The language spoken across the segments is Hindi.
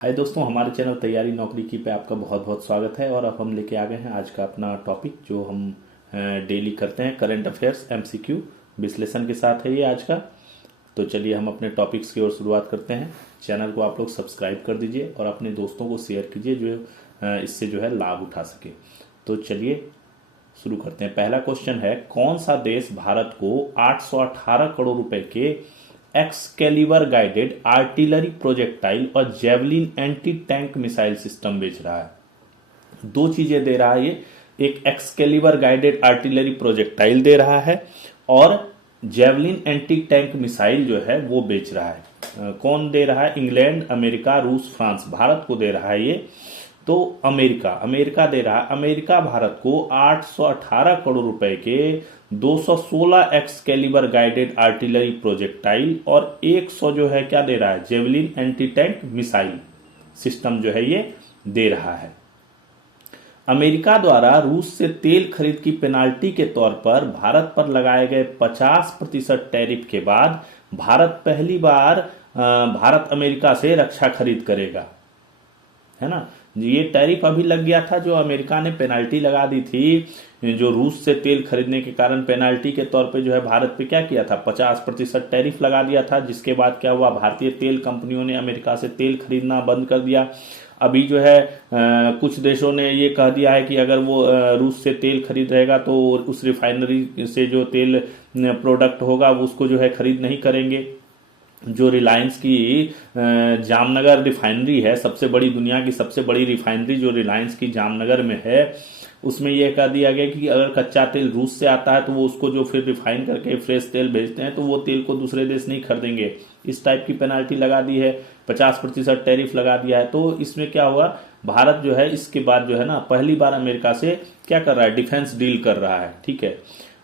हाय दोस्तों, हमारे चैनल तैयारी नौकरी की पे आपका बहुत बहुत स्वागत है। और अब हम लेके आ गए हैं आज का अपना टॉपिक जो हम डेली करते हैं, करंट अफेयर्स एमसीक्यू विश्लेषण के साथ है ये आज का। तो चलिए हम अपने टॉपिक्स की ओर शुरुआत करते हैं। चैनल को आप लोग सब्सक्राइब कर दीजिए और अपने दोस्तों को शेयर कीजिए जो इससे जो है लाभ उठा सके। तो चलिए शुरू करते हैं। पहला क्वेश्चन है, कौन सा देश भारत को 818 करोड़ रुपए के एक्सकेलिबर गाइडेड आर्टिलरी प्रोजेक्टाइल और javelin anti tank missile system बेच रहा है? दो चीजें दे रहा है ये, एक एक्सकेलिबर गाइडेड आर्टिलरी प्रोजेक्टाइल दे रहा है और जेवलिन एंटी टैंक मिसाइल जो है वो बेच रहा है। कौन दे रहा है? इंग्लैंड, अमेरिका, रूस, फ्रांस भारत को दे रहा है ये। तो अमेरिका दे रहा है। अमेरिका भारत को 818 करोड़ रुपए के 216 एक्सकेलिबर गाइडेड आर्टिलरी प्रोजेक्टाइल और 100 जो है क्या दे रहा है, javelin anti tank missile system जो है ये दे रहा है। अमेरिका द्वारा रूस से तेल खरीद की पेनाल्टी के तौर पर भारत पर लगाए गए 50% टैरिफ के बाद भारत पहली बार भारत अमेरिका से रक्षा खरीद करेगा, है ना। ये टैरिफ अभी लग गया था, जो अमेरिका ने पेनाल्टी लगा दी थी जो रूस से तेल खरीदने के कारण, पेनाल्टी के तौर पे जो है भारत पे क्या किया था, 50% टैरिफ लगा दिया था। जिसके बाद क्या हुआ, भारतीय तेल कंपनियों ने अमेरिका से तेल खरीदना बंद कर दिया। अभी जो है कुछ देशों ने ये कह दिया है कि अगर वो रूस से तेल खरीद रहेगा तो उस रिफाइनरी से जो तेल प्रोडक्ट होगा वो उसको जो है खरीद नहीं करेंगे। जो रिलायंस की जामनगर रिफाइनरी है, सबसे बड़ी, दुनिया की सबसे बड़ी रिफाइनरी जो रिलायंस की जामनगर में है, उसमें यह कह दिया गया कि अगर कच्चा तेल रूस से आता है तो वो उसको जो फिर रिफाइन करके फ्रेश तेल भेजते हैं तो वो तेल को दूसरे देश नहीं खरीदेंगे। इस टाइप की पेनाल्टी लगा दी है, 50% टैरिफ लगा दिया है। तो इसमें क्या हुआ, भारत जो है इसके बाद जो है ना पहली बार अमेरिका से क्या कर रहा है, डिफेंस डील कर रहा है। ठीक है,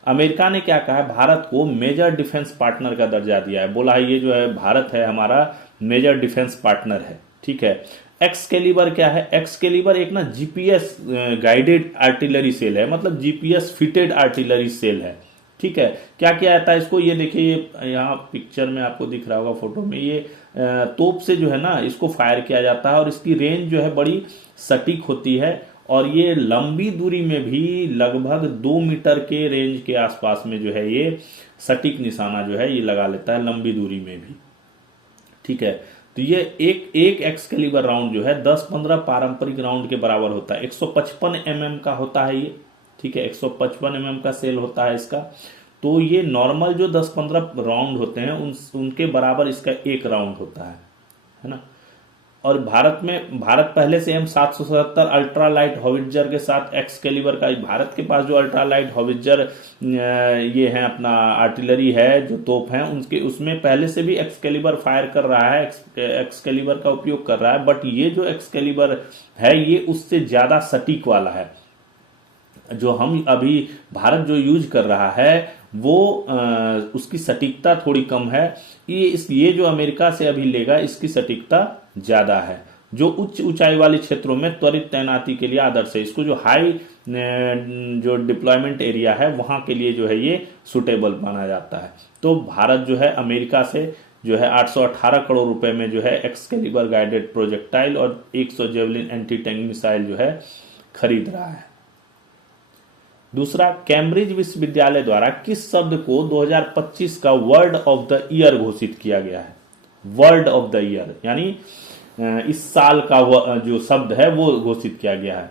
अमेरिका ने क्या कहा है, भारत को मेजर डिफेंस पार्टनर का दर्जा दिया है। बोला है ये जो है भारत है हमारा मेजर डिफेंस पार्टनर है। ठीक है, एक्सकेलिबर क्या है, एक्सकेलिबर एक ना जीपीएस गाइडेड आर्टिलरी सेल है, मतलब जीपीएस फिटेड आर्टिलरी सेल है। ठीक है, क्या किया जाता है इसको, ये देखिए, ये यहाँ पिक्चर में आपको दिख रहा होगा फोटो में, ये तोप से जो है ना इसको फायर किया जाता है और इसकी रेंज जो है बड़ी सटीक होती है और ये लंबी दूरी में भी लगभग 2 मीटर के रेंज के आसपास में जो है ये सटीक निशाना जो है ये लगा लेता है, लंबी दूरी में भी। ठीक है, तो ये एक एक्सकेलिबर राउंड जो है 10-15 पारंपरिक राउंड के बराबर होता है। 155 mm का होता है ये। ठीक है, 155 mm का सेल होता है इसका। तो ये नॉर्मल जो 10-15 राउंड होते हैं उनके बराबर इसका एक राउंड होता है ना। और भारत पहले से M777 अल्ट्रा लाइट हॉविट्जर के साथ एक्सकेलिबर का, भारत के पास जो अल्ट्रा लाइट हॉविट्जर ये है अपना आर्टिलरी है, जो तोप है, उसमें पहले से भी एक्सकेलिबर फायर कर रहा है, एक्सकेलिबर का उपयोग कर रहा है। बट ये जो एक्सकेलिबर है ये उससे ज्यादा सटीक वाला है। जो हम अभी भारत जो यूज कर रहा है वो उसकी सटीकता थोड़ी कम है। ये जो अमेरिका से अभी लेगा इसकी सटीकता ज्यादा है, जो उच्च ऊंचाई वाले क्षेत्रों में त्वरित तैनाती के लिए आदर्श है। इसको जो हाई जो डिप्लॉयमेंट एरिया है वहां के लिए जो है ये सुटेबल माना जाता है। तो भारत जो है अमेरिका से जो है 818 करोड़ रुपए में जो है एक्सकेलिबर गाइडेड प्रोजेक्टाइल और 100 जेवलिन एंटी टैंक मिसाइल जो है खरीद रहा है। दूसरा, कैम्ब्रिज विश्वविद्यालय द्वारा किस शब्द को 2025 का वर्ड ऑफ द ईयर घोषित किया गया है? वर्ड ऑफ द ईयर यानी इस साल का जो शब्द है वो घोषित किया गया है।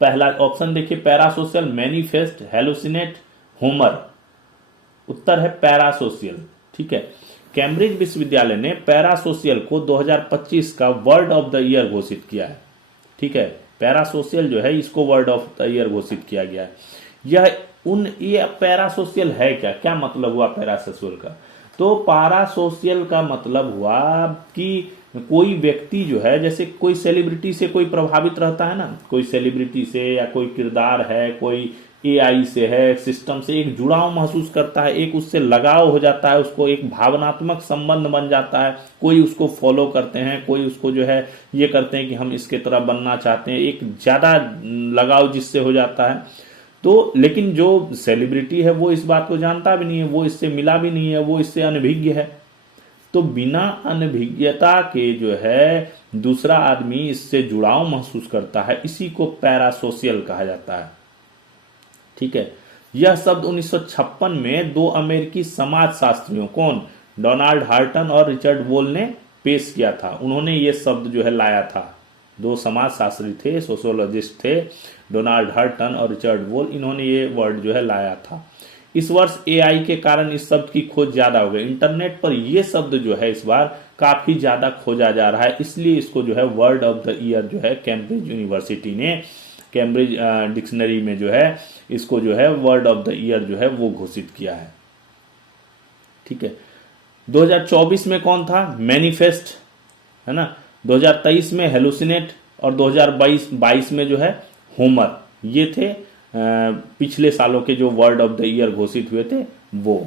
पहला ऑप्शन देखिए, पैरासोशियल, मैनिफेस्ट, हेलुसिनेट, होमर। उत्तर है पैरासोशियल। ठीक है, कैम्ब्रिज विश्वविद्यालय ने पैरासोशियल को 2025 का वर्ड ऑफ द ईयर घोषित किया है। ठीक है, पैरासोशियल जो है इसको वर्ड ऑफ द ईयर घोषित किया गया है। ये पैरासोशियल है क्या मतलब हुआ पैरासोशियल का? तो पैरासोशियल का मतलब हुआ कि कोई व्यक्ति जो है, जैसे कोई सेलिब्रिटी से कोई प्रभावित रहता है ना, कोई सेलिब्रिटी से या कोई किरदार है, कोई एआई से है, सिस्टम से एक जुड़ाव महसूस करता है, एक उससे लगाव हो जाता है, उसको एक भावनात्मक संबंध बन जाता है। कोई उसको फॉलो करते हैं, कोई उसको जो है ये करते हैं कि हम इसके तरह बनना चाहते हैं, एक ज्यादा लगाव जिससे हो जाता है। तो लेकिन जो सेलिब्रिटी है वो इस बात को जानता भी नहीं है, वो इससे मिला भी नहीं है, वो इससे अनभिज्ञ है। तो बिना अनभिज्ञता के जो है दूसरा आदमी इससे जुड़ाव महसूस करता है, इसी को पैरासोशियल कहा जाता है। ठीक है, यह शब्द 1956 में दो अमेरिकी समाजशास्त्रियों, कौन, डोनाल्ड हार्टन और रिचर्ड वोल ने पेश किया था। उन्होंने ये शब्द जो है लाया था। दो समाजशास्त्री थे, सोशियोलॉजिस्ट थे, डोनाल्ड हार्टन और रिचर्ड वोल, इन्होंने ये वर्ड जो है लाया था। इस वर्ष एआई के कारण इस शब्द की खोज ज्यादा हो गई। इंटरनेट पर यह शब्द जो है इस बार काफी ज्यादा खोजा जा रहा है, इसलिए इसको जो है वर्ड ऑफ द ईयर जो है कैम्ब्रिज यूनिवर्सिटी ने, कैम्ब्रिज डिक्शनरी में जो है इसको जो है वर्ड ऑफ द ईयर जो है वो घोषित किया है। ठीक है, 2024 में कौन था, मैनिफेस्ट, है ना, 2023 में हेलुसिनेट और 2022 में जो है होमर। ये थे पिछले सालों के जो वर्ड ऑफ द ईयर घोषित हुए थे वो।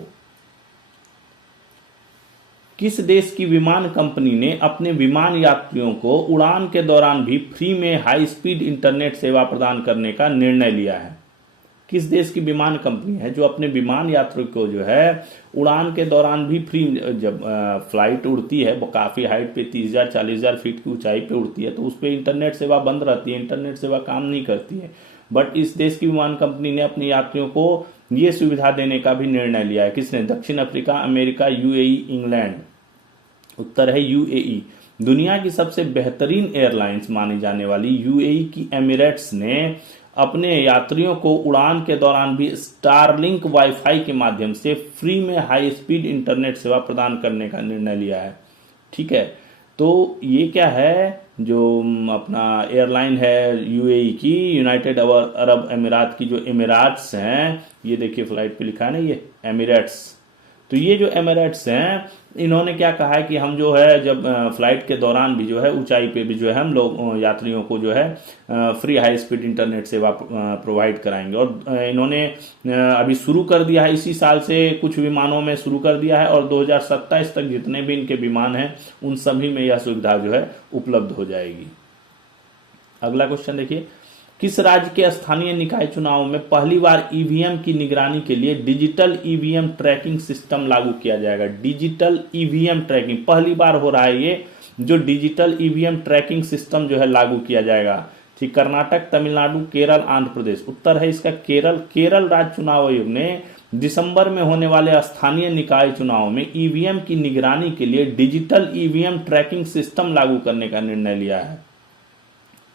किस देश की विमान कंपनी ने अपने विमान यात्रियों को उड़ान के दौरान भी फ्री में हाई स्पीड इंटरनेट सेवा प्रदान करने का निर्णय लिया है? किस देश की विमान कंपनी है जो अपने विमान यात्रियों को जो है उड़ान के दौरान भी फ्री, जब फ्लाइट उड़ती है वो काफ़ी हाइट पे 30,000 40,000 फीट की ऊंचाई पे उड़ती है तो उस पर इंटरनेट सेवा बंद रहती है, इंटरनेट सेवा काम नहीं करती है, बट इस देश की विमान कंपनी ने अपने यात्रियों को ये सुविधा देने का भी निर्णय लिया है। किसने? दक्षिण अफ्रीका, अमेरिका, यूएई, इंग्लैंड। उत्तर है यूएई। दुनिया की सबसे बेहतरीन एयरलाइंस मानी जाने वाली यूएई की एमिरेट्स ने अपने यात्रियों को उड़ान के दौरान भी स्टारलिंक वाईफाई के माध्यम से फ्री में हाई स्पीड इंटरनेट सेवा प्रदान करने का निर्णय लिया है। ठीक है, तो ये क्या है, जो अपना एयरलाइन है यूएई की, यूनाइटेड अरब अमीरात की, जो एमिरेट्स हैं, ये देखिए फ्लाइट पे लिखा है ना, ये एमिरेट्स। तो ये जो एमिरेट्स हैं इन्होंने क्या कहा है कि हम जो है जब फ्लाइट के दौरान भी जो है ऊंचाई पे भी जो है हम लोग यात्रियों को जो है फ्री हाई स्पीड इंटरनेट सेवा प्रोवाइड कराएंगे। और इन्होंने अभी शुरू कर दिया है, इसी साल से कुछ विमानों में शुरू कर दिया है और 2027 तक जितने भी इनके विमान हैं उन सभी में यह सुविधा जो है उपलब्ध हो जाएगी। अगला क्वेश्चन देखिए, किस राज्य के स्थानीय निकाय चुनावों में पहली बार ईवीएम की निगरानी के लिए डिजिटल ईवीएम ट्रैकिंग सिस्टम लागू किया जाएगा? डिजिटल ईवीएम ट्रैकिंग पहली बार हो रहा है, ये जो डिजिटल ईवीएम ट्रैकिंग सिस्टम जो है लागू किया जाएगा। ठीक, कर्नाटक, तमिलनाडु, केरल, आंध्र प्रदेश। उत्तर है इसका केरल। केरल राज्य चुनाव आयोग ने दिसंबर में होने वाले स्थानीय निकाय चुनाव में ईवीएम की निगरानी के लिए डिजिटल ईवीएम ट्रैकिंग सिस्टम लागू करने का निर्णय लिया है।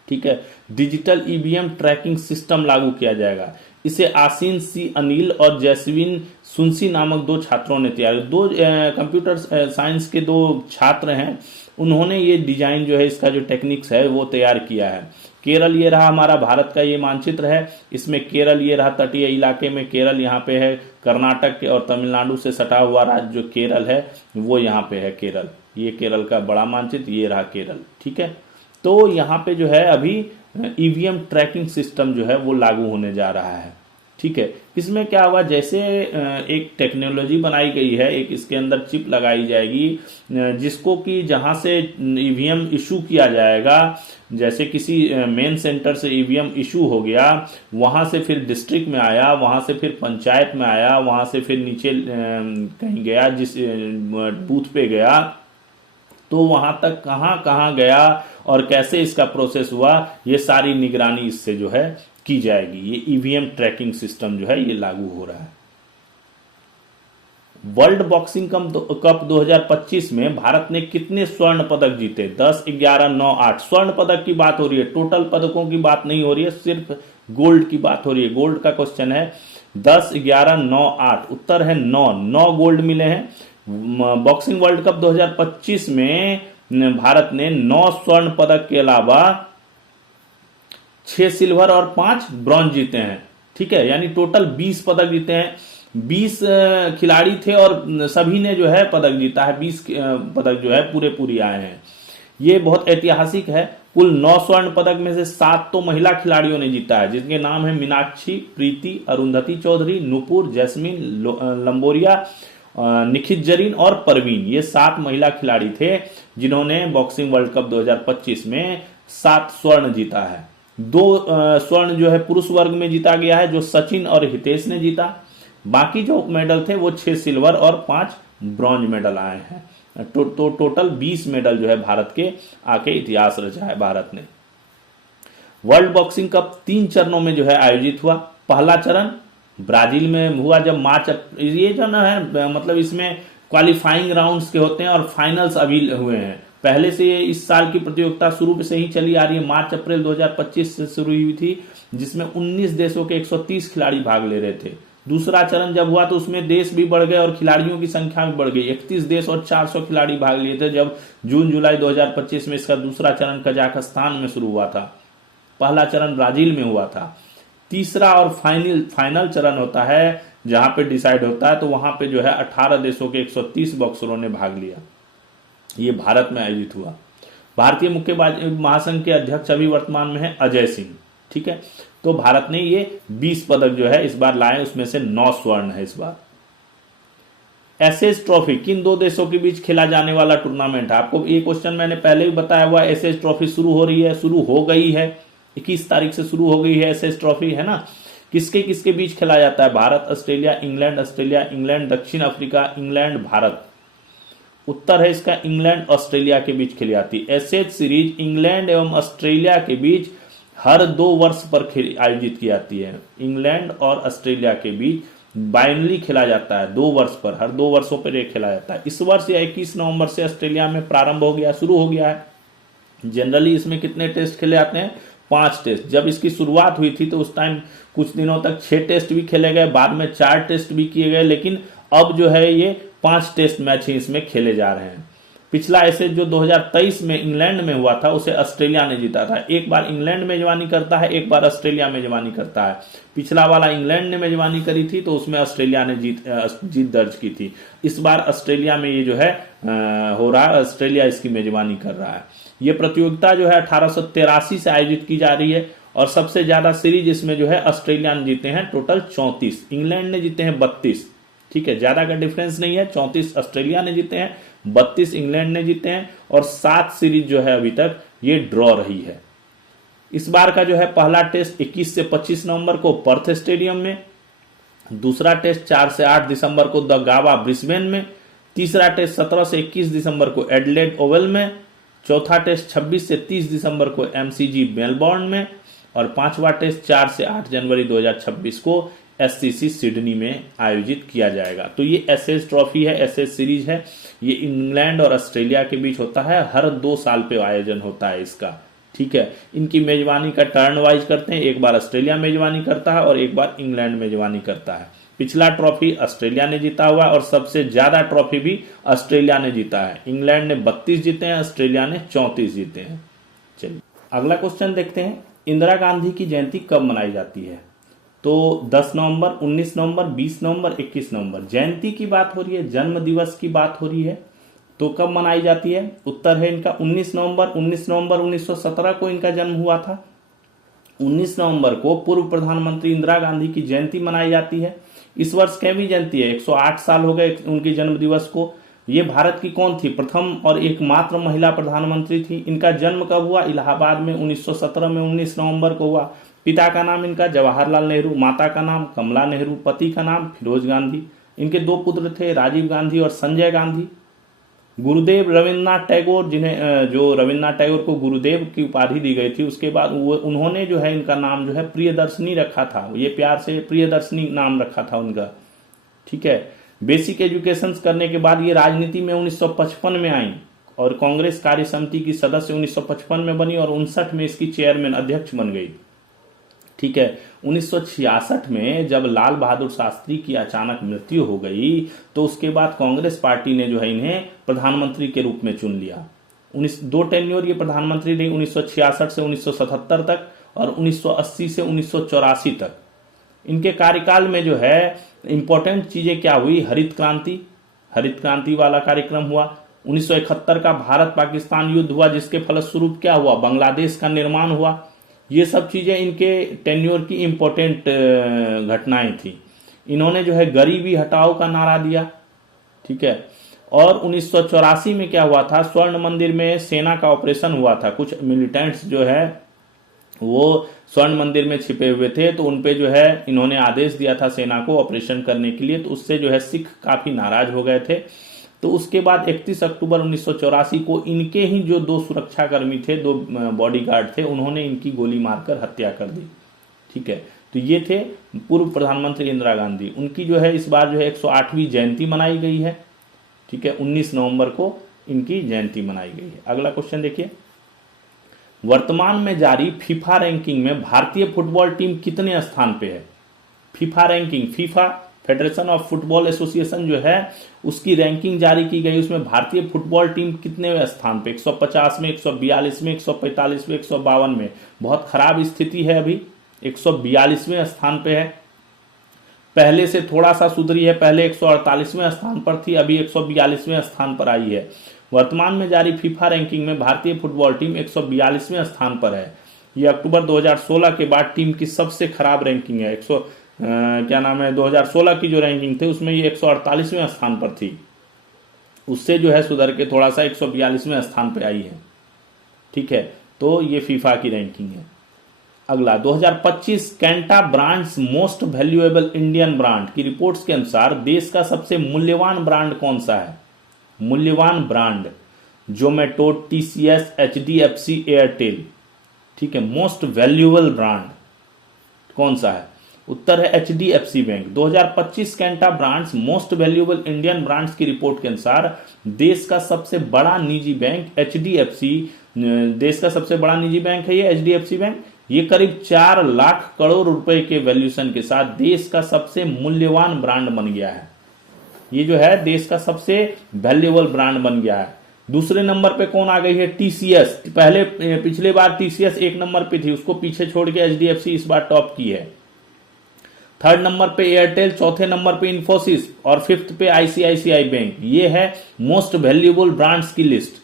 ठीक है, डिजिटल ईवीएम ट्रैकिंग सिस्टम लागू किया जाएगा। इसे आसीन सी अनिल और जैस्विन सुनसी नामक दो छात्रों ने तैयार, दो कंप्यूटर साइंस के दो छात्र हैं, उन्होंने ये डिजाइन जो है, इसका जो टेक्निक्स है वो तैयार किया है। केरल ये रहा हमारा भारत का ये मानचित्र है, इसमें केरल ये रहा तटीय इलाके में केरल यहाँ पे है, कर्नाटक के और तमिलनाडु से सटा हुआ राज्य जो केरल है वो यहाँ पे है केरल। ये केरल का बड़ा मानचित्र, ये रहा केरल। ठीक है, तो यहाँ पे जो है अभी ईवीएम ट्रैकिंग सिस्टम जो है वो लागू होने जा रहा है। ठीक है, इसमें क्या हुआ, जैसे एक टेक्नोलॉजी बनाई गई है, एक इसके अंदर चिप लगाई जाएगी जिसको कि जहां से ईवीएम इशू किया जाएगा, जैसे किसी मेन सेंटर से ईवीएम इशू हो गया, वहां से फिर डिस्ट्रिक्ट में आया, वहां से फिर पंचायत में आया, वहां से फिर नीचे कहीं गया, जिस बूथ पे गया, तो वहां तक कहां कहां गया और कैसे इसका प्रोसेस हुआ, ये सारी निगरानी इससे जो है की जाएगी। ये ईवीएम ट्रैकिंग सिस्टम जो है ये लागू हो रहा है। वर्ल्ड बॉक्सिंग कप 2025 में भारत ने कितने स्वर्ण पदक जीते? 10, 11, 9, 8। स्वर्ण पदक की बात हो रही है, टोटल पदकों की बात नहीं हो रही है, सिर्फ गोल्ड की बात हो रही है। गोल्ड का क्वेश्चन है। 10, 11, 9, 8। उत्तर है 9 गोल्ड मिले हैं। बॉक्सिंग वर्ल्ड कप 2025 में भारत ने 9 स्वर्ण पदक के अलावा 6 सिल्वर और 5 ब्रॉन्ज जीते हैं। ठीक है, यानी टोटल 20 पदक जीते हैं। 20 खिलाड़ी थे और सभी ने जो है पदक जीता है। 20 पदक जो है पूरे आए हैं। ये बहुत ऐतिहासिक है। कुल 9 स्वर्ण पदक में से 7 तो महिला खिलाड़ियों ने जीता है, जिनके नाम है मीनाक्षी, प्रीति, अरुंधति चौधरी, नुपुर, जैस्मिन, लंबोरिया, निखित जरीन और परवीन। ये 7 महिला खिलाड़ी थे जिन्होंने बॉक्सिंग वर्ल्ड कप 2025 में 7 स्वर्ण जीता है। 2 स्वर्ण जो है पुरुष वर्ग में जीता गया है, जो सचिन और हितेश ने जीता। बाकी जो मेडल थे वो 6 सिल्वर और 5 ब्रॉन्ज मेडल आए हैं। तो टोटल 20 मेडल जो है भारत के आके इतिहास रचा है भारत ने। वर्ल्ड बॉक्सिंग कप 3 चरणों में जो है आयोजित हुआ। पहला चरण ब्राजील में हुआ जब मार्च, ये जो ना है मतलब इसमें क्वालिफाइंग राउंड्स के होते हैं और फाइनल्स अभी हुए हैं। पहले से इस साल की प्रतियोगिता शुरू से ही चली आ रही है, मार्च अप्रैल 2025 से शुरू हुई थी, जिसमें 19 देशों के 130 खिलाड़ी भाग ले रहे थे। दूसरा चरण जब हुआ तो उसमें देश भी बढ़ गए और खिलाड़ियों की संख्या भी बढ़ गई। 31 देश और 400 खिलाड़ी भाग लिए थे जब जून जुलाई 2025 में इसका दूसरा चरण कजाकिस्तान में शुरू हुआ था। पहला चरण ब्राजील में हुआ था। तीसरा और फाइनल चरण होता है जहां पे डिसाइड होता है, तो वहां पे जो है 18 देशों के 130 बॉक्सरों ने भाग लिया। ये भारत में आयोजित हुआ। भारतीय मुक्केबाजी महासंघ के अध्यक्ष अभी वर्तमान में है अजय सिंह। ठीक है, तो भारत ने ये 20 पदक जो है इस बार लाए, उसमें से 9 स्वर्ण है इस बार। एसएस ट्रॉफी किन 2 देशों के बीच खेला जाने वाला टूर्नामेंट है? आपको ये क्वेश्चन मैंने पहले भी बताया हुआ। एसएस ट्रॉफी शुरू हो रही है, शुरू हो गई है, 21 तारीख से शुरू हो गई है एसएस ट्रॉफी, है ना। किसके किसके बीच खेला जाता है? भारत ऑस्ट्रेलिया, इंग्लैंड दक्षिण अफ्रीका, इंग्लैंड भारत। उत्तर है इसका इंग्लैंड ऑस्ट्रेलिया के बीच खेली जाती है। एसएच सीरीज इंग्लैंड एवं ऑस्ट्रेलिया के बीच हर 2 वर्ष पर आयोजित की जाती है। इंग्लैंड और ऑस्ट्रेलिया के बीच बाइनली खेला जाता है 2 वर्ष पर, हर 2 वर्षों पर एक खेला जाता है। इस वर्ष या 21 नवंबर से ऑस्ट्रेलिया में प्रारंभ हो गया, शुरू हो गया है। जनरली इसमें कितने टेस्ट खेले जाते हैं? 5 टेस्ट। जब इसकी शुरुआत हुई थी तो उस टाइम कुछ दिनों तक 6 टेस्ट भी खेले गए, बाद में 4 टेस्ट भी किए गए, लेकिन अब जो है ये 5 टेस्ट मैच ही इसमें खेले जा रहे हैं। पिछला ऐसे जो 2023 में इंग्लैंड में हुआ था उसे ऑस्ट्रेलिया ने जीता था। एक बार इंग्लैंड मेजबानी करता है, एक बार ऑस्ट्रेलिया मेजबानी करता है। पिछला वाला इंग्लैंड ने मेजबानी करी थी तो उसमें ऑस्ट्रेलिया ने जीत दर्ज की थी। इस बार ऑस्ट्रेलिया में ये जो है हो रहा है, ऑस्ट्रेलिया इसकी मेजबानी कर रहा है। ये प्रतियोगिता जो है 1883 से आयोजित की जा रही है और सबसे ज्यादा सीरीज इसमें जो है ऑस्ट्रेलिया ने जीते हैं, टोटल 34। इंग्लैंड ने जीते हैं 32। ठीक है, ज्यादा का डिफरेंस नहीं है। 34 ऑस्ट्रेलिया ने जीते हैं, 32 इंग्लैंड ने जीते हैं और 7 सीरीज जो है अभी तक ये ड्रॉ रही है। इस बार का जो है पहला टेस्ट 21 से 25 नवंबर को पर्थ स्टेडियम में, दूसरा टेस्ट 4 से 8 दिसंबर को द गावा ब्रिस्बेन में, तीसरा टेस्ट 17 से 21 दिसंबर को एडलेड ओवल में, चौथा टेस्ट 26 से 30 दिसंबर को एमसीजी मेलबोर्न में और 5वां टेस्ट 4 से 8 जनवरी 2026 को एससीसी सिडनी में आयोजित किया जाएगा। तो ये एसएस ट्रॉफी है, एसएस सीरीज है। ये इंग्लैंड और ऑस्ट्रेलिया के बीच होता है, हर 2 साल पे आयोजन होता है इसका। ठीक है, इनकी मेजबानी का टर्न वाइज करते हैं, एक बार ऑस्ट्रेलिया मेजबानी करता है और एक बार इंग्लैंड मेजबानी करता है। पिछला ट्रॉफी ऑस्ट्रेलिया ने जीता हुआ और सबसे ज्यादा ट्रॉफी भी ऑस्ट्रेलिया ने जीता है। इंग्लैंड ने 32 जीते हैं, ऑस्ट्रेलिया ने 34 जीते हैं। चलिए अगला क्वेश्चन देखते हैं। इंदिरा गांधी की जयंती कब मनाई जाती है? तो 10 नवंबर, 19 नवंबर, 20 नवंबर, 21 नवंबर। जयंती की बात हो रही है, जन्म दिवस की बात हो रही है, तो कब मनाई जाती है? उत्तर है इनका 19 नवंबर। 19 नवंबर 1917 को इनका जन्म हुआ था। 19 नवंबर को पूर्व प्रधानमंत्री इंदिरा गांधी की जयंती मनाई जाती है। इस वर्ष कैवी जयंती है, 108 साल हो गए उनकी जन्म दिवस को। ये भारत की कौन थी? प्रथम और एकमात्र महिला प्रधानमंत्री थी। इनका जन्म कब हुआ? इलाहाबाद में 1917 में 19 नवंबर को हुआ। पिता का नाम इनका जवाहरलाल नेहरू, माता का नाम कमला नेहरू, पति का नाम फिरोज गांधी। इनके 2 पुत्र थे, राजीव गांधी और संजय गांधी। गुरुदेव रविन्द्रनाथ टैगोर, जिन्हें जो रविन्द्रनाथ टैगोर को गुरुदेव की उपाधि दी गई थी, उसके बाद उन्होंने जो है इनका नाम जो है प्रियदर्शनी रखा था। ये प्यार से प्रियदर्शनी नाम रखा था उनका। ठीक है, बेसिक एजुकेशन करने के बाद ये राजनीति में 1955 में आई और कांग्रेस कार्य समिति की सदस्य 1955 में बनी और 59 में इसकी चेयरमैन अध्यक्ष बन गई। ठीक है, 1966 में जब लाल बहादुर शास्त्री की अचानक मृत्यु हो गई तो उसके बाद कांग्रेस पार्टी ने जो है इन्हें प्रधानमंत्री के रूप में चुन लिया। 2 टेन्योर ये प्रधानमंत्री रही, 1966 से 1977 तक और 1980 से 1984 तक। इनके कार्यकाल में जो है इंपॉर्टेंट चीजें क्या हुई? हरित क्रांति वाला कार्यक्रम हुआ। 1971 का भारत पाकिस्तान युद्ध हुआ, जिसके फलस्वरूप क्या हुआ? बांग्लादेश का निर्माण हुआ। ये सब चीजें इनके टेन्योर की इंपॉर्टेंट घटनाएं थी। इन्होंने जो है गरीबी हटाओ का नारा दिया। ठीक है, और 1984 में क्या हुआ था? स्वर्ण मंदिर में सेना का ऑपरेशन हुआ था। कुछ मिलिटेंट्स जो है वो स्वर्ण मंदिर में छिपे हुए थे, तो उनपे जो है इन्होंने आदेश दिया था सेना को ऑपरेशन करने के लिए, तो उससे जो है सिख काफी नाराज हो गए थे तो उसके बाद 31 अक्टूबर 1984 को इनके ही जो 2 सुरक्षाकर्मी थे, 2 बॉडीगार्ड थे, उन्होंने इनकी गोली मारकर हत्या कर दी। ठीक है, तो ये थे पूर्व प्रधानमंत्री इंदिरा गांधी। उनकी जो है इस बार जो है 108वीं जयंती मनाई गई है। ठीक है, 19 नवंबर को इनकी जयंती मनाई गई है। अगला क्वेश्चन देखिए, वर्तमान में जारी फीफा रैंकिंग में भारतीय फुटबॉल टीम कितने स्थान पे है? FIFA ranking, FIFA federation of football association जो है उसकी रैंकिंग जारी की गई, उसमें भारतीय फुटबॉल टीम कितने स्थान पे? 150 में, 142 में, 145 में, 152 में। बहुत खराब स्थिति है, अभी 142वें स्थान पे है। पहले से थोड़ा सा सुधरी है, पहले 148वें स्थान पर थी, अभी 142वें स्थान पर आई है। वर्तमान में जारी फीफा रैंकिंग में भारतीय फुटबॉल टीम 142वें स्थान पर है। यह अक्टूबर 2016 के बाद टीम की सबसे खराब रैंकिंग है। 2016 की जो रैंकिंग थी उसमें ये 148वें स्थान पर थी, उससे जो है सुधर के थोड़ा सा 142वें स्थान पर आई है। ठीक है, तो ये फीफा की रैंकिंग है। अगला 2025 Kantar brands most valuable Indian brand की रिपोर्ट्स के अनुसार देश का सबसे मूल्यवान ब्रांड कौन सा है? मूल्यवान brand Zomato, TCS, HDFC, Airtel. ठीक है, मोस्ट वैल्यूएबल ब्रांड कौन सा है? उत्तर है HDFC bank. 2025 Kantar brands most valuable Indian brands की रिपोर्ट के अनुसार देश का सबसे बड़ा निजी बैंक एचडीएफसी, देश का सबसे बड़ा निजी बैंक है ये एचडीएफसी बैंक। ये करीब 4 लाख करोड़ रुपए के वैल्यूएशन के साथ देश का सबसे मूल्यवान ब्रांड बन गया है। ये जो है देश का सबसे वैल्यूएबल ब्रांड बन गया है। दूसरे नंबर पे कौन आ गई है? टीसीएस। पिछले बार टीसीएस 1 नंबर पे थी, उसको पीछे छोड़ के एचडीएफसी इस बार टॉप की है। 3rd नंबर पे एयरटेल, 4थे नंबर पे इन्फोसिस और 5th पे आईसीआईसीआई बैंक। ये है मोस्ट वैल्यूएबल ब्रांड्स की लिस्ट।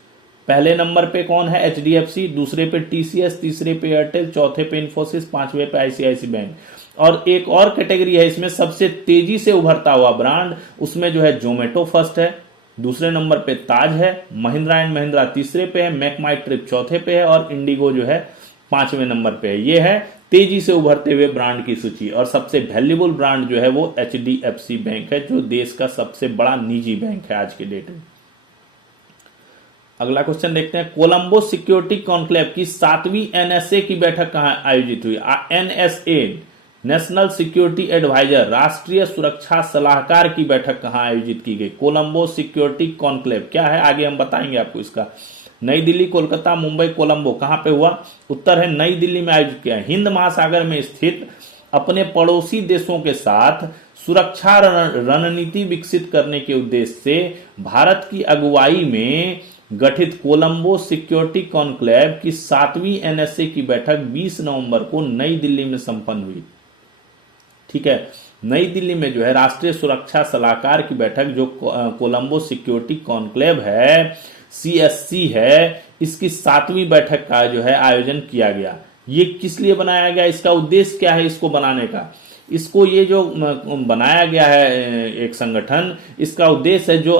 पहले नंबर पे कौन है? एचडीएफसी, दूसरे पे टीसीएस, तीसरे पे एयरटेल, चौथे पे इन्फोसिस, 5वें पे आईसीआईसी बैंक। और एक और कैटेगरी है इसमें सबसे तेजी से उभरता हुआ ब्रांड, उसमें जो है जोमेटो फर्स्ट है, दूसरे नंबर पे ताज है, महिंद्रा एंड महिंद्रा तीसरे पे है, मेक माई ट्रिप चौथे पे है और इंडिगो जो है 5वें नंबर पे है। ये है तेजी से उभरते हुए ब्रांड की सूची। और सबसे वैल्यूएबल ब्रांड जो है वो एचडीएफसी बैंक है, जो देश का सबसे बड़ा निजी बैंक है आज के डेट में। अगला क्वेश्चन देखते हैं, कोलंबो सिक्योरिटी कॉन्क्लेव की 7वीं एनएसए की बैठक कहां आयोजित हुई? एनएसए, नेशनल सिक्योरिटी एडवाइजर, राष्ट्रीय सुरक्षा सलाहकार की बैठक कहां आयोजित की गई? कोलंबो सिक्योरिटी कॉन्क्लेव क्या है आगे हम बताएंगे आपको इसका। नई दिल्ली, कोलकाता, मुंबई, कोलंबो कहां पे हुआ? उत्तर है नई दिल्ली में आयोजित किया। हिंद महासागर में स्थित अपने पड़ोसी देशों के साथ सुरक्षा रणनीति विकसित करने के उद्देश्य से भारत की अगुवाई में गठित कोलंबो सिक्योरिटी कॉन्क्लेव की 7वीं एनएसए की बैठक 20 नवंबर को नई दिल्ली में संपन्न हुई। ठीक है, नई दिल्ली में जो है राष्ट्रीय सुरक्षा सलाहकार की बैठक, जो कोलंबो सिक्योरिटी कॉन्क्लेव है, सीएससी है, इसकी 7वीं बैठक का जो है आयोजन किया गया। ये किस लिए बनाया गया? इसका उद्देश्य क्या है इसको बनाने का? इसको ये जो बनाया गया है एक संगठन, इसका उद्देश्य है जो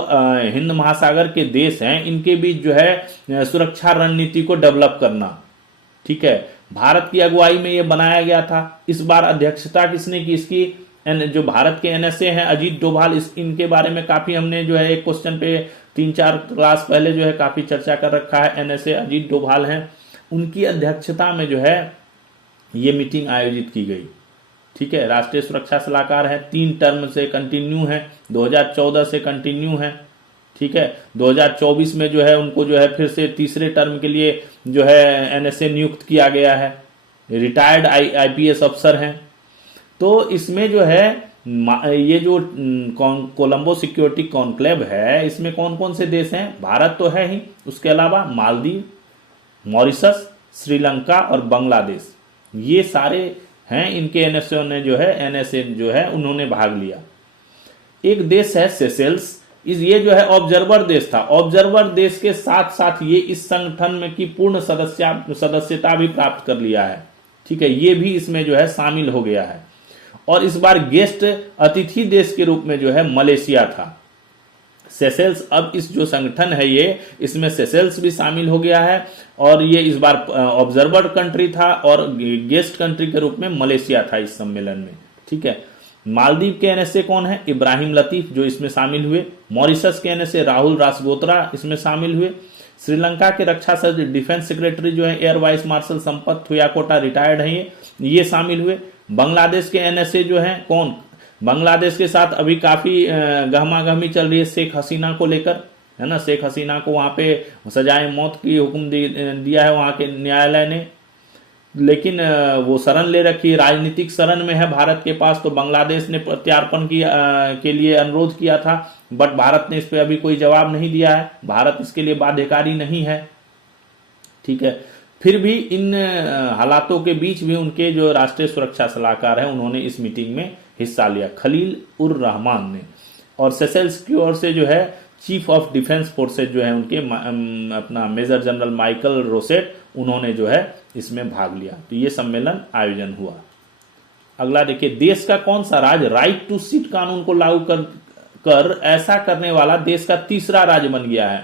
हिंद महासागर के देश हैं इनके बीच जो है सुरक्षा रणनीति को डेवलप करना। ठीक है, भारत की अगुवाई में ये बनाया गया था। इस बार अध्यक्षता किसने की इसकी? जो भारत के एनएसए हैं अजीत डोभाल, इनके बारे में काफी हमने जो है एक क्वेश्चन पे 3-4 क्लास पहले जो है काफी चर्चा कर रखा है। एनएसए अजीत डोभाल हैं, उनकी अध्यक्षता में जो है ये मीटिंग आयोजित की गई। ठीक है, राष्ट्रीय सुरक्षा सलाहकार है, 3 टर्म से कंटिन्यू है, 2014 से कंटिन्यू है। ठीक है, 2024 में जो है उनको जो है फिर से तीसरे टर्म के लिए जो है एनएसए नियुक्त किया गया है। रिटायर्ड आईपीएस अफसर हैं। तो इसमें जो है ये जो कोलंबो सिक्योरिटी कॉन्क्लेव है, इसमें कौन कौन से देश हैं? भारत तो है ही, उसके अलावा मालदीव, मॉरिशस, श्रीलंका और बांग्लादेश, ये सारे हैं। इनके एनएसए ने जो है उन्होंने भाग लिया। एक देश है सेशेल्स, ये जो है ऑब्जर्वर देश था। ऑब्जर्वर देश के साथ साथ ये इस संगठन में की पूर्ण सदस्यता भी प्राप्त कर लिया है। ठीक है, ये भी इसमें जो है शामिल हो गया है। और इस बार गेस्ट अतिथि देश के रूप में जो है मलेशिया था। सेशेल्स, अब इस जो संगठन है ये, इसमें सेशेल्स भी शामिल हो गया है और ये इस बार ऑब्जर्वर कंट्री था और गेस्ट कंट्री के रूप में मलेशिया था इस सम्मेलन में। ठीक है, मालदीव के एनएसए कौन है? इब्राहिम लतीफ, जो इसमें शामिल हुए। मॉरिशस के एनएसए राहुल रासगोत्रा इसमें शामिल हुए। श्रीलंका के रक्षा सचिव डिफेंस सेक्रेटरी जो है air vice marshal Sampath Thuyakota retired हैं, ये शामिल हुए। बांग्लादेश के एनएसए जो है कौन, बांग्लादेश के साथ अभी काफी गहमा गहमी चल रही है शेख हसीना को लेकर, है ना। शेख हसीना को वहां पे सजाए मौत की हुक्म दिया है वहां के न्यायालय ने, लेकिन वो शरण ले रखी है, राजनीतिक शरण में है भारत के पास। तो बांग्लादेश ने प्रत्यार्पण के लिए अनुरोध किया था, बट भारत ने इस पर अभी कोई जवाब नहीं दिया है, भारत इसके लिए बाध्यकारी नहीं है, ठीक है। फिर भी इन हालातों के बीच भी उनके जो राष्ट्रीय सुरक्षा सलाहकार हैं उन्होंने इस मीटिंग में हिस्सा लिया, खलील उर रहमान ने। और सेशेल्स की ओर से जो है चीफ ऑफ डिफेंस फोर्सेज जो है उनके अपना मेजर जनरल माइकल रोसेट, उन्होंने जो है इसमें भाग लिया। तो ये सम्मेलन आयोजन हुआ। अगला देखिए, देश का कौन सा राज्य राइट टू सीट कानून को लागू कर ऐसा करने वाला देश का तीसरा राज्य बन गया है,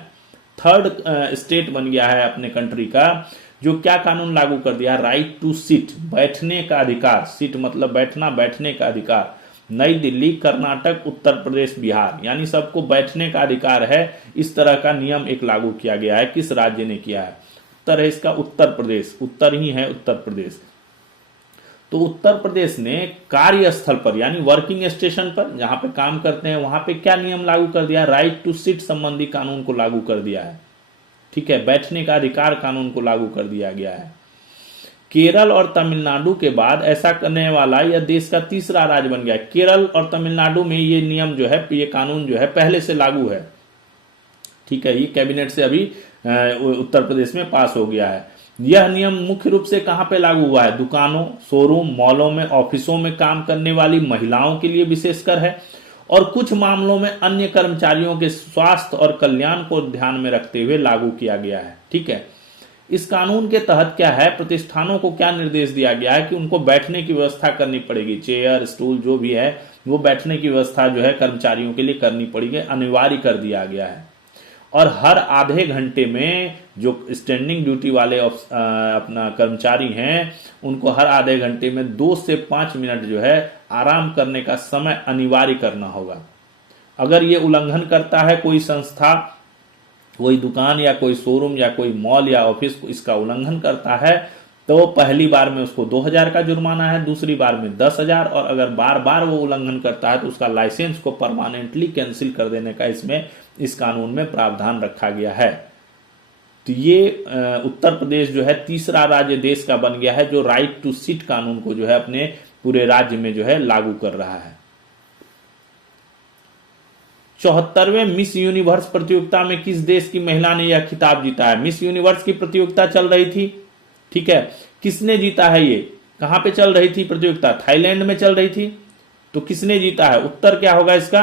थर्ड स्टेट बन गया है अपने कंट्री का, जो क्या कानून लागू कर दिया, राइट टू सीट, बैठने का अधिकार, सीट मतलब बैठना, बैठने का अधिकार। नई दिल्ली, कर्नाटक, उत्तर प्रदेश, बिहार, यानी सबको बैठने का अधिकार है, इस तरह का नियम एक लागू किया गया है। किस राज्य ने किया है, उत्तर है इसका उत्तर प्रदेश, उत्तर ही है उत्तर प्रदेश। तो उत्तर प्रदेश ने कार्यस्थल पर यानी वर्किंग स्टेशन पर जहां पे काम करते हैं वहां पे क्या नियम लागू कर दिया, राइट टू सीट संबंधी कानून को लागू कर दिया है, ठीक है, बैठने का अधिकार कानून को लागू कर दिया गया है। केरल और तमिलनाडु के बाद ऐसा करने वाला यह देश का तीसरा राज्य बन गया है। केरल और तमिलनाडु में ये नियम जो है, ये कानून जो है पहले से लागू है, ठीक है, ये कैबिनेट से अभी उत्तर प्रदेश में पास हो गया है। यह नियम मुख्य रूप से कहां पे लागू हुआ है, दुकानों, शोरूम, मॉलों में, ऑफिसों में काम करने वाली महिलाओं के लिए विशेषकर है, और कुछ मामलों में अन्य कर्मचारियों के स्वास्थ्य और कल्याण को ध्यान में रखते हुए लागू किया गया है, ठीक है। इस कानून के तहत क्या है, प्रतिष्ठानों को क्या निर्देश दिया गया है कि उनको बैठने की व्यवस्था करनी पड़ेगी, चेयर, स्टूल जो भी है वो बैठने की व्यवस्था जो है कर्मचारियों के लिए करनी पड़ेगी, अनिवार्य कर दिया गया है। और हर आधे घंटे में जो स्टैंडिंग ड्यूटी वाले अपना कर्मचारी हैं उनको हर आधे घंटे में 2 से 5 मिनट जो है आराम करने का समय अनिवार्य करना होगा। अगर ये उल्लंघन करता है कोई संस्था, कोई दुकान या कोई शोरूम या कोई मॉल या ऑफिस इसका उल्लंघन करता है तो पहली बार में उसको 2000 का जुर्माना है, दूसरी बार में 10,000, और अगर बार बार वो उल्लंघन करता है तो उसका लाइसेंस को परमानेंटली कैंसिल कर देने का इसमें इस कानून में प्रावधान रखा गया है। तो ये उत्तर प्रदेश जो है तीसरा राज्य देश का बन गया है जो राइट टू सीट कानून को जो है अपने पूरे राज्य में जो है लागू कर रहा है। 74वें मिस यूनिवर्स प्रतियोगिता में किस देश की महिला ने यह खिताब जीता है। मिस यूनिवर्स की प्रतियोगिता चल रही थी, ठीक है, किसने जीता है, ये कहां पे चल रही थी प्रतियोगिता, थाईलैंड में चल रही थी। तो किसने जीता है, उत्तर क्या होगा इसका,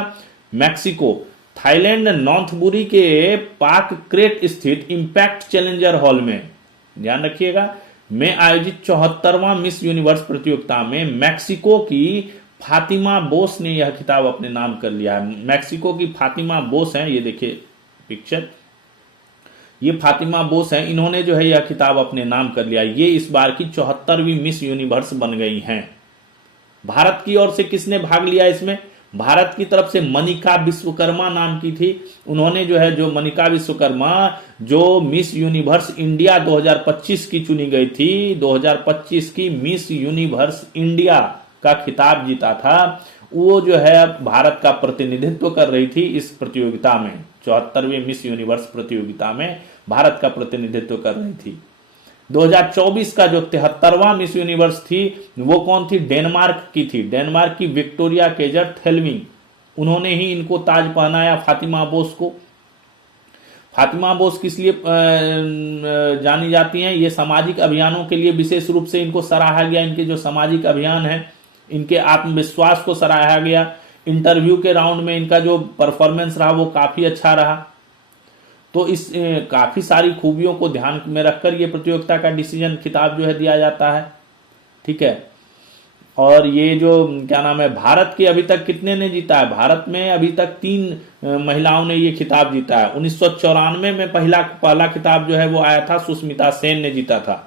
मैक्सिको। थाईलैंड नॉर्थबुरी के पाक क्रेट स्थित इंपैक्ट चैलेंजर हॉल में, ध्यान रखिएगा, में आयोजित 74वां मिस यूनिवर्स प्रतियोगिता में मैक्सिको की फातिमा बोस ने यह खिताब अपने नाम कर लिया है। मैक्सिको की फातिमा बोस हैं, ये देखिए पिक्चर, ये फातिमा बोस हैं, इन्होंने जो है यह खिताब अपने नाम कर लिया। ये इस बार की 74वीं मिस यूनिवर्स बन गई हैं। भारत की ओर से किसने भाग लिया इसमें, भारत की तरफ से मनिका विश्वकर्मा नाम की थी, उन्होंने जो है, जो मनिका विश्वकर्मा जो मिस यूनिवर्स इंडिया 2025 की चुनी गई थी, 2025 की मिस यूनिवर्स इंडिया का खिताब जीता था, वो जो है भारत का प्रतिनिधित्व कर रही थी इस प्रतियोगिता में, 74वें मिस यूनिवर्स प्रतियोगिता में भारत का प्रतिनिधित्व कर रही थी। 2024 का जो 73वां मिस यूनिवर्स थी वो कौन थी, डेनमार्क की थी, डेनमार्क की विक्टोरिया केजर थेल्विंग, उन्होंने ही इनको ताज पहनाया फातिमा बोस को। फातिमा बोस किस लिए जानी जाती हैं, ये सामाजिक अभियानों के लिए विशेष रूप से इनको सराहा गया, इनके जो सामाजिक अभियान है, इनके आत्मविश्वास को सराहा गया। इंटरव्यू के राउंड में इनका जो परफॉर्मेंस रहा वो काफी अच्छा रहा। तो इस काफी सारी खूबियों को ध्यान में रखकर ये प्रतियोगिता का डिसीजन खिताब जो है दिया जाता है, ठीक है। और ये जो क्या नाम है, भारत के अभी तक कितने ने जीता है, भारत में अभी तक 3 महिलाओं ने ये खिताब जीता है। 1994 में पहला खिताब जो है वो आया था, सुष्मिता सेन ने जीता था।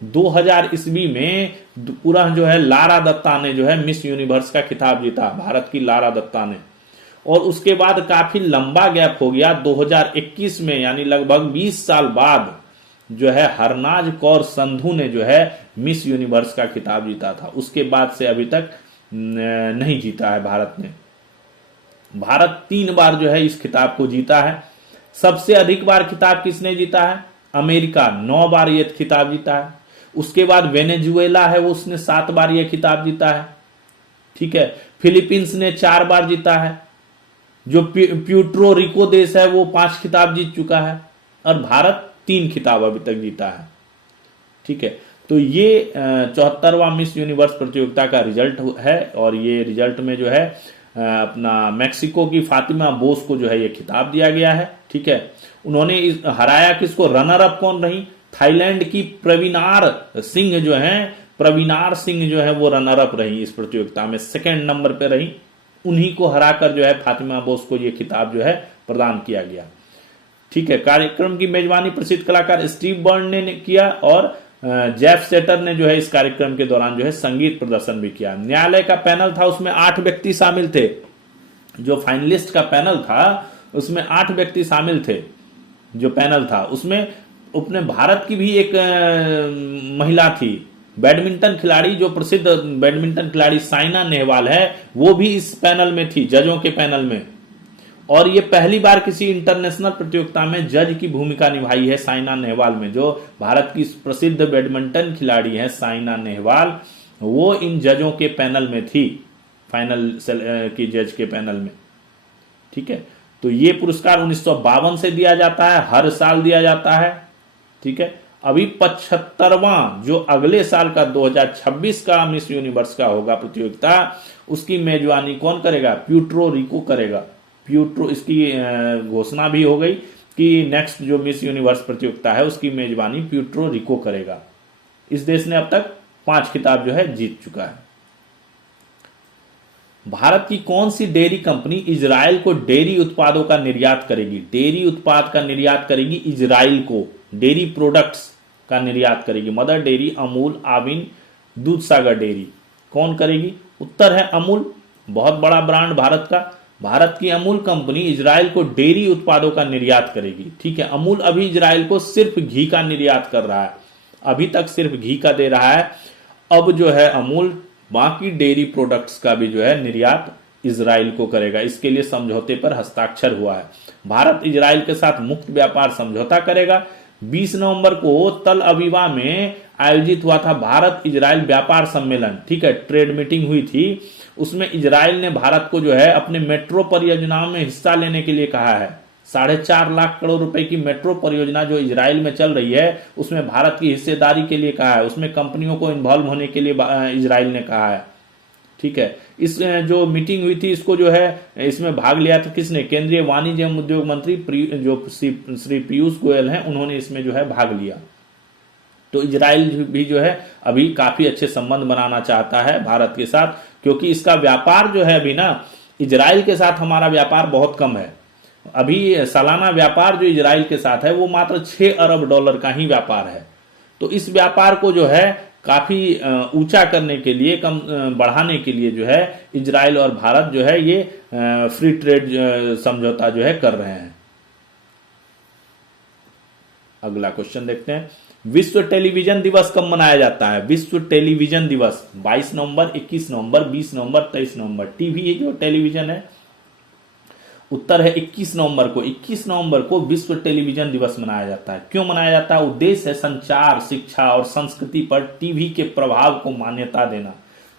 2000 ईस्वी में पूरा जो है लारा दत्ता ने जो है मिस यूनिवर्स का खिताब जीता, भारत की लारा दत्ता ने। और उसके बाद काफी लंबा गैप हो गया 2021 में, यानी लगभग 20 साल बाद जो है हरनाज कौर संधू ने जो है मिस यूनिवर्स का खिताब जीता था। उसके बाद से अभी तक नहीं जीता है भारत ने। भारत 3 बार जो है इस खिताब को जीता है। सबसे अधिक बार खिताब किसने जीता है? अमेरिका 9 बार ये खिताब जीता है। उसके बाद वेनेजुएला है, वो उसने 7 बार ये खिताब जीता है। ठीक है, फिलीपींस ने 4 बार जीता है। जो प्यूर्टो रिको देश है वो 5 खिताब जीत चुका है, और भारत 3 खिताब अभी तक जीता है। ठीक है, तो ये 74वां मिस यूनिवर्स प्रतियोगिता का रिजल्ट है, और ये रिजल्ट में जो है अपना मैक्सिको की फातिमा बोस को जो है ये खिताब दिया गया है। ठीक है, उन्होंने हराया किसको? रनर अप कौन रही? थाईलैंड की प्रवीनार सिंह जो है वो रनर अप रही इस प्रतियोगिता में, 2nd नंबर पे रही। उन्हीं को हराकर जो है फातिमा बोस को ये खिताब जो है प्रदान किया गया। ठीक है, कार्यक्रम की मेजबानी प्रसिद्ध कलाकार स्टीव बर्न ने किया, और जेफ सेटर ने जो है इस कार्यक्रम के दौरान जो है संगीत प्रदर्शन भी किया। न्यायालय का पैनल था, उसमें 8 व्यक्ति शामिल थे। जो फाइनलिस्ट का पैनल था उसमें 8 व्यक्ति शामिल थे। जो पैनल था उसमें अपने भारत की भी एक महिला थी, बैडमिंटन खिलाड़ी, जो प्रसिद्ध बैडमिंटन खिलाड़ी साइना नेहवाल है, वो भी इस पैनल में थी, जजों के पैनल में। और ये पहली बार किसी इंटरनेशनल प्रतियोगिता में जज की भूमिका निभाई है साइना नेहवाल में। जो भारत की प्रसिद्ध बैडमिंटन खिलाड़ी है साइना नेहवाल, वो इन जजों के पैनल में थी, फाइनल की जज के पैनल में। ठीक है, तो ये पुरस्कार 1952 से दिया जाता है, हर साल दिया जाता है। ठीक है, अभी 75वां जो अगले साल का 2026 का मिस यूनिवर्स का होगा प्रतियोगिता, उसकी मेजबानी कौन करेगा? प्यूर्टो रिको करेगा। प्यूर्टो, इसकी घोषणा भी हो गई कि नेक्स्ट जो मिस यूनिवर्स प्रतियोगिता है उसकी मेजबानी प्यूर्टो रिको करेगा। इस देश ने अब तक 5 खिताब जो है जीत चुका है। भारत की कौन सी डेयरी कंपनी इजराइल को डेयरी उत्पादों का निर्यात करेगी? डेयरी उत्पाद का निर्यात करेगी इजराइल को, डेयरी प्रोडक्ट्स का निर्यात करेगी। मदर डेयरी, अमूल, आविन, दूधसागर डेयरी। कौन करेगी? उत्तर है अमूल, बहुत बड़ा ब्रांड भारत का। भारत की अमूल कंपनी इजराइल को डेयरी उत्पादों का निर्यात करेगी। ठीक है, अमूल अभी इजराइल को सिर्फ घी का निर्यात कर रहा है, अभी तक सिर्फ घी का दे रहा है। अब जो है अमूल बाकी डेयरी प्रोडक्ट्स का भी जो है निर्यात इजराइल को करेगा। इसके लिए समझौते पर हस्ताक्षर हुआ है। भारत इजराइल के साथ मुक्त व्यापार समझौता करेगा। 20 नवंबर को तल अवीवा में आयोजित हुआ था भारत इजराइल व्यापार सम्मेलन। ठीक है, ट्रेड मीटिंग हुई थी, उसमें इजराइल ने भारत को जो है अपने मेट्रो परियोजनाओं में हिस्सा लेने के लिए कहा है। 4.5 लाख करोड़ रुपए की मेट्रो परियोजना जो इजराइल में चल रही है, उसमें भारत की हिस्सेदारी के लिए कहा है, उसमें कंपनियों को इन्वॉल्व होने के लिए इजराइल ने कहा है। ठीक है, इस जो मीटिंग हुई थी इसको जो है इसमें भाग लिया था किसने? केंद्रीय वाणिज्य एवं उद्योग मंत्री जो श्री पीयूष गोयल हैं, उन्होंने इसमें जो है भाग लिया। तो इजराइल भी जो है अभी काफी अच्छे संबंध बनाना चाहता है भारत के साथ, क्योंकि इसका व्यापार जो है अभी ना इजराइल के साथ हमारा व्यापार बहुत कम है। अभी सालाना व्यापार जो इजराइल के साथ है वो मात्र 6 अरब डॉलर का ही व्यापार है। तो इस व्यापार को जो है काफी ऊंचा करने के लिए, कम बढ़ाने के लिए जो है इजराइल और भारत जो है ये फ्री ट्रेड समझौता जो है कर रहे हैं। अगला क्वेश्चन देखते हैं, विश्व टेलीविजन दिवस कब मनाया जाता है? विश्व टेलीविजन दिवस 22 नवंबर, 21 नवंबर, 20 नवंबर, 23 नवंबर। टीवी जो टेलीविजन है, उत्तर है 21 नवंबर को। 21 नवंबर को विश्व टेलीविजन दिवस मनाया जाता है। क्यों मनाया जाता है? उद्देश्य है संचार, शिक्षा और संस्कृति पर टीवी के प्रभाव को मान्यता देना।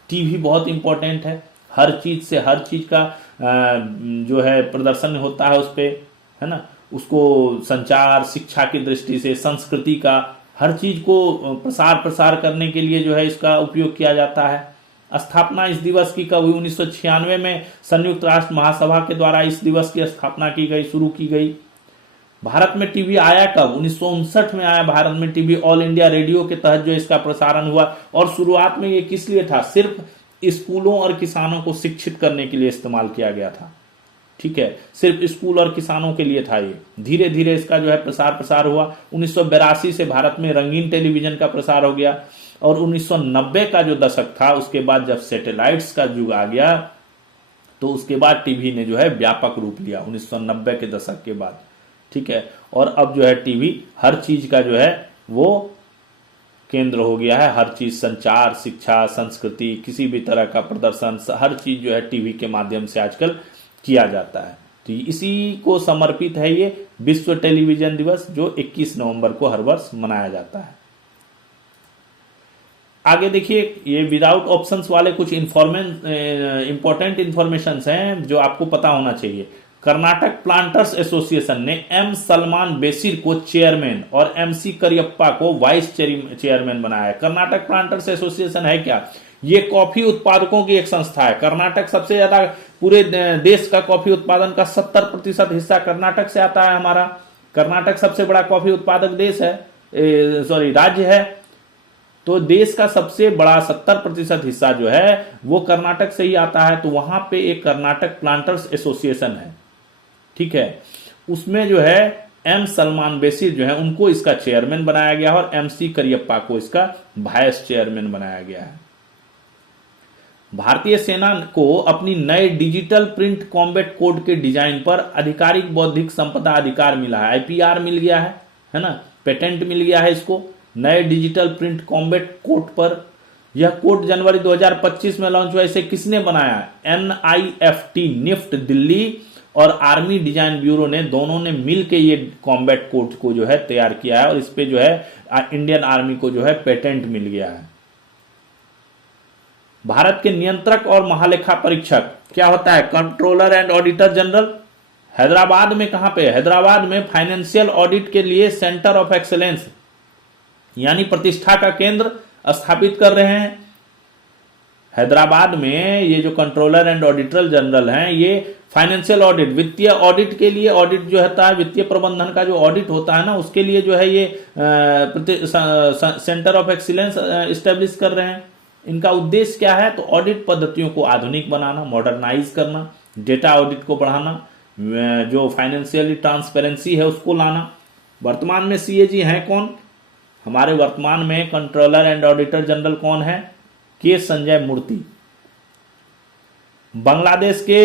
टीवी बहुत इंपॉर्टेंट है, हर चीज से हर चीज का जो है प्रदर्शन होता है उस पर, है ना। उसको संचार, शिक्षा की दृष्टि से, संस्कृति का हर चीज को प्रसार करने के लिए जो है इसका उपयोग किया जाता है। स्थापना इस दिवस की कब हुई? 1996 में संयुक्त राष्ट्र महासभा के द्वारा इस दिवस की स्थापना की गई, शुरू की गई। भारत में टीवी आया कब? 1959 में आया भारत में टीवी। ऑल इंडिया रेडियो के तहत जो इसका प्रसारण हुआ, और शुरुआत में ये किस लिए था? सिर्फ स्कूलों और किसानों को शिक्षित करने के लिए इस्तेमाल किया गया था। ठीक है, सिर्फ स्कूल और किसानों के लिए था ये। धीरे धीरे इसका जो है प्रसार हुआ। 1982 से भारत में रंगीन टेलीविजन का प्रसार हो गया, और 1990 का जो दशक था उसके बाद जब सैटेलाइट्स का युग आ गया तो उसके बाद टीवी ने जो है व्यापक रूप लिया 1990 के दशक के बाद, ठीक है। और अब जो है टीवी हर चीज का जो है वो केंद्र हो गया है। हर चीज, संचार, शिक्षा, संस्कृति, किसी भी तरह का प्रदर्शन, हर चीज जो है टीवी के माध्यम से आजकल किया जाता है। तो इसी को समर्पित है ये विश्व टेलीविजन दिवस, जो 21 नवंबर को हर वर्ष मनाया जाता है। आगे देखिए, ये विदाउट ऑप्शंस वाले कुछ इंपॉर्टेंट इंफॉर्मेशन हैं जो आपको पता होना चाहिए। कर्नाटक प्लांटर्स एसोसिएशन ने एम सलमान बेसिर को चेयरमैन और एमसी करियप्पा को वाइस चेयरमैन बनाया है। कर्नाटक प्लांटर्स एसोसिएशन है क्या? ये कॉफी उत्पादकों की एक संस्था है। कर्नाटक सबसे ज्यादा पूरे देश का कॉफी उत्पादन का 70% हिस्सा कर्नाटक से आता है हमारा। कर्नाटक सबसे बड़ा कॉफी उत्पादक देश है, राज्य है। तो देश का सबसे बड़ा 70% हिस्सा जो है वो कर्नाटक से ही आता है। तो वहां पे एक कर्नाटक प्लांटर्स एसोसिएशन है, ठीक है। उसमें जो है एम सलमान बेसिर जो है उनको इसका चेयरमैन बनाया गया और एमसी करियप्पा को इसका वाइस चेयरमैन बनाया गया है। भारतीय सेना को अपनी नए डिजिटल प्रिंट कॉम्बैट कोड के डिजाइन पर आधिकारिक बौद्धिक संपदा अधिकार मिला है, आईपीआर मिल गया है ना, पेटेंट मिल गया है इसको नए डिजिटल प्रिंट कॉम्बैट कोड पर। यह कोड जनवरी 2025 में लॉन्च हुआ। इसे किसने बनाया? NIFT, निफ्ट दिल्ली और आर्मी डिजाइन ब्यूरो ने, दोनों ने मिलकर ये कॉम्बैट कोड को जो है तैयार किया है और इस पे जो है इंडियन आर्मी को जो है पेटेंट मिल गया है। भारत के नियंत्रक और महालेखा परीक्षक क्या होता है? Controller and auditor general. Hyderabad में कहां पे? हैदराबाद में फाइनेंशियल ऑडिट के लिए सेंटर ऑफ एक्सेलेंस यानी प्रतिष्ठा का केंद्र स्थापित कर रहे हैं। हैदराबाद में ये जो कंट्रोलर एंड ऑडिटर जनरल हैं, ये फाइनेंशियल ऑडिट, वित्तीय ऑडिट के लिए, ऑडिट जो होता है वित्तीय प्रबंधन का जो ऑडिट होता है ना, उसके लिए जो है ये सेंटर ऑफ एक्सीलेंस एस्टेब्लिश कर रहे हैं। इनका उद्देश्य क्या है? तो ऑडिट पद्धतियों को आधुनिक बनाना, मॉडर्नाइज करना, डेटा ऑडिट को बढ़ाना, जो फाइनेंशियली ट्रांसपेरेंसी है उसको लाना। वर्तमान में CAG है कौन? हमारे वर्तमान में कंट्रोलर एंड ऑडिटर जनरल कौन है? के संजय मूर्ति। बांग्लादेश के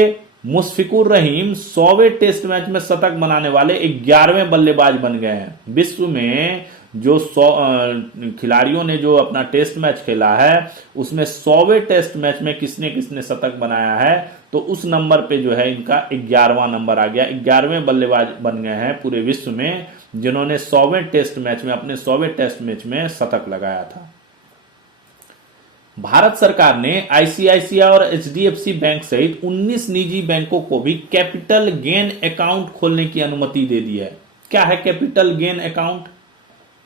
मुशफिकुर रहीम 100वें टेस्ट मैच में शतक बनाने वाले 11वें बल्लेबाज बन गए हैं। विश्व में जो 100 खिलाड़ियों ने जो अपना टेस्ट मैच खेला है उसमें 100वें टेस्ट मैच में किसने किसने शतक बनाया है, तो उस नंबर पे जो है इनका 11वां नंबर आ गया। 11वें बल्लेबाज बन गए हैं पूरे विश्व में जिन्होंने 100वें टेस्ट मैच में, अपने 100वें टेस्ट मैच में शतक लगाया था। भारत सरकार ने ICICI और HDFC बैंक सहित 19 निजी बैंकों को भी कैपिटल गेन अकाउंट खोलने की अनुमति दे दी है। क्या है कैपिटल गेन अकाउंट?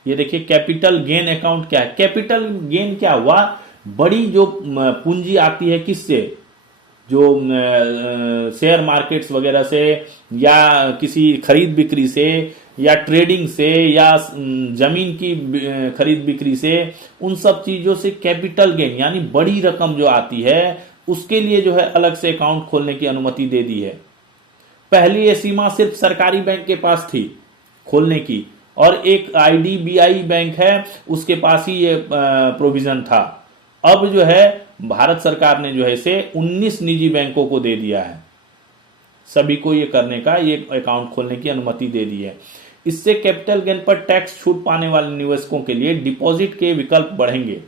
ये देखिए, कैपिटल गेन अकाउंट क्या है? कैपिटल गेन क्या हुआ? बड़ी जो पूंजी आती है किससे? जो शेयर मार्केट्स वगैरह से या किसी खरीद बिक्री से या ट्रेडिंग से या जमीन की खरीद बिक्री से, उन सब चीजों से कैपिटल गेन यानी बड़ी रकम जो आती है उसके लिए जो है अलग से अकाउंट खोलने की अनुमति दे दी है। पहले ये सीमा सिर्फ सरकारी बैंक के पास थी खोलने की, और एक IDBI बैंक है उसके पास ही ये प्रोविजन था। अब जो है भारत सरकार ने जो है इसे 19 निजी बैंकों को दे दिया है, सभी को ये करने का, ये अकाउंट खोलने की अनुमति दे दी है। इससे कैपिटल गेन पर टैक्स छूट पाने वाले निवेशकों के लिए डिपॉजिट के विकल्प बढ़ेंगे,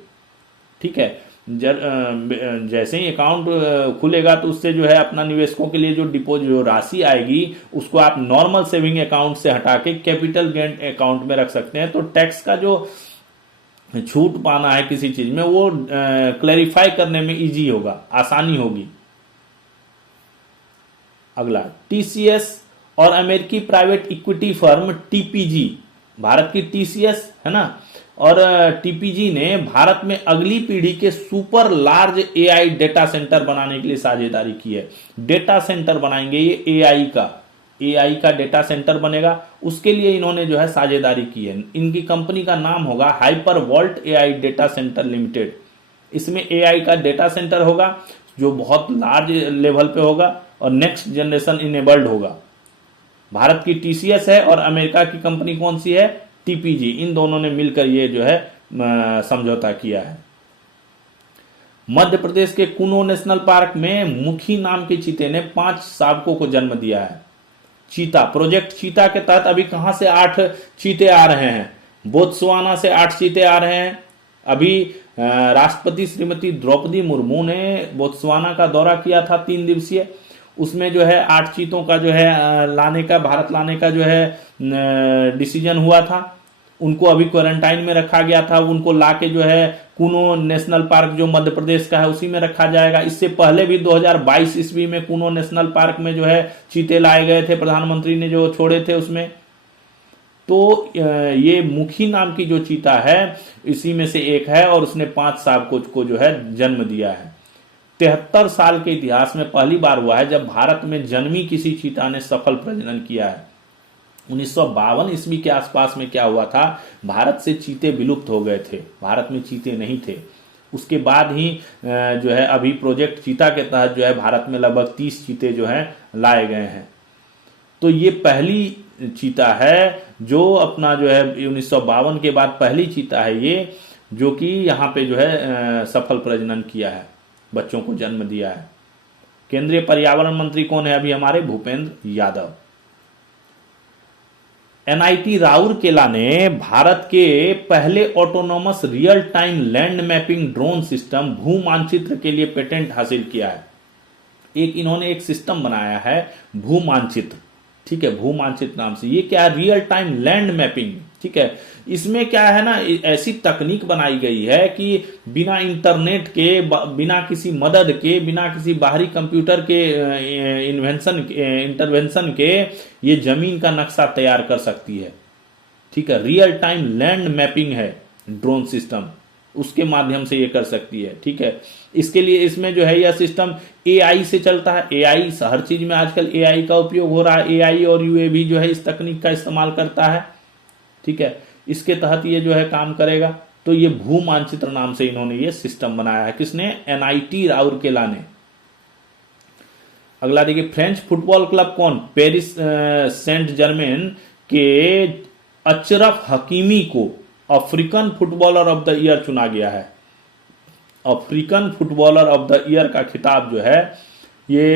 ठीक है। जैसे ही अकाउंट खुलेगा तो उससे जो है अपना निवेशकों के लिए जो डिपॉजिट, जो राशि आएगी उसको आप नॉर्मल सेविंग अकाउंट से हटा के कैपिटल गेन अकाउंट में रख सकते हैं। तो टैक्स का जो छूट पाना है किसी चीज में वो क्लैरिफाई करने में इजी होगा, आसानी होगी। अगला, TCS और अमेरिकी private equity firm TPG, Bharat की TCS है ना, और TPG ने भारत में अगली पीढ़ी के super large AI data centre बनाने के लिए साझेदारी की है। डेटा सेंटर बनाएंगे ये AI का डेटा सेंटर बनेगा, उसके लिए इन्होंने जो है साझेदारी की है। इनकी कंपनी का नाम होगा hyper vault AI data centre limited. इसमें AI का डेटा सेंटर होगा जो बहुत लार्ज लेवल पे होगा और नेक्स्ट जनरेशन इनेबल्ड होगा। भारत की TCS है और अमेरिका की कंपनी कौन सी है? TPG। इन दोनों ने मिलकर ये जो है समझौता किया है। मध्य प्रदेश के कुनो नेशनल पार्क में मुखी नाम के चीते ने 5 शावकों को जन्म दिया है। चीता प्रोजेक्ट चीता के तहत अभी कहां से 8 चीते आ रहे हैं? बोत्सवाना से 8 चीते आ रहे हैं। अभी राष्ट्रपति श्रीमती द्रौपदी मुर्मू ने बोत्सवाना का दौरा किया था 3 दिवसीय। उसमें जो है 8 चीतों का जो है लाने का, भारत लाने का जो है डिसीजन हुआ था। उनको अभी क्वारंटाइन में रखा गया था। उनको लाके जो है कुनो नेशनल पार्क जो मध्य प्रदेश का है उसी में रखा जाएगा। इससे पहले भी 2022 ईस्वी में कुनो नेशनल पार्क में जो है चीते लाए गए थे, प्रधानमंत्री ने जो छोड़े थे उसमें। तो ये मुखी नाम की जो चीता है इसी में से एक है और उसने 5 शावकों को जो है जन्म दिया है। 73 साल के इतिहास में पहली बार हुआ है जब भारत में जन्मी किसी चीता ने सफल प्रजनन किया है। 1952 ईस्वी के आसपास में क्या हुआ था, भारत से चीते विलुप्त हो गए थे, भारत में चीते नहीं थे। उसके बाद ही जो है अभी प्रोजेक्ट चीता के तहत जो है भारत में लगभग 30 चीते जो है लाए गए हैं। तो ये पहली चीता है जो अपना जो है 1952 के बाद पहली चीता है ये, जो कि यहाँ पे जो है सफल प्रजनन किया है, बच्चों को जन्म दिया है। केंद्रीय पर्यावरण मंत्री कौन है अभी हमारे? भूपेंद्र यादव। एनआईटी राउरकेला ने भारत के पहले autonomous real time land mapping drone system भू मानचित्र के लिए पेटेंट हासिल किया है। इन्होंने एक सिस्टम बनाया है भू मानचित्र, ठीक है, भू मानचित्र नाम से। ये क्या है? रियल टाइम लैंड मैपिंग, ठीक है। इसमें क्या है ना, ऐसी तकनीक बनाई गई है कि बिना इंटरनेट के, बिना किसी मदद के, बिना किसी बाहरी कंप्यूटर के इंटरवेंशन के ये जमीन का नक्शा तैयार कर सकती है, ठीक है। रियल टाइम लैंड मैपिंग है ड्रोन सिस्टम, उसके माध्यम से ये कर सकती है, ठीक है। इसके लिए इसमें जो है यह सिस्टम एआई से चलता है। एआई हर चीज में आजकल एआई का उपयोग हो रहा है। एआई और यूएवी जो है इस तकनीक का इस्तेमाल करता है, ठीक है। इसके तहत ये जो है काम करेगा। तो ये भू मानचित्र नाम से इन्होंने ये सिस्टम बनाया है। किसने? एनआईटी राउरकेला ने। अगला देखिए, फ्रेंच फुटबॉल क्लब कौन? पेरिस सेंट जर्मेन के अशरफ हकीमी को African footballer of the year चुना गया है। African footballer of the year का खिताब जो है ये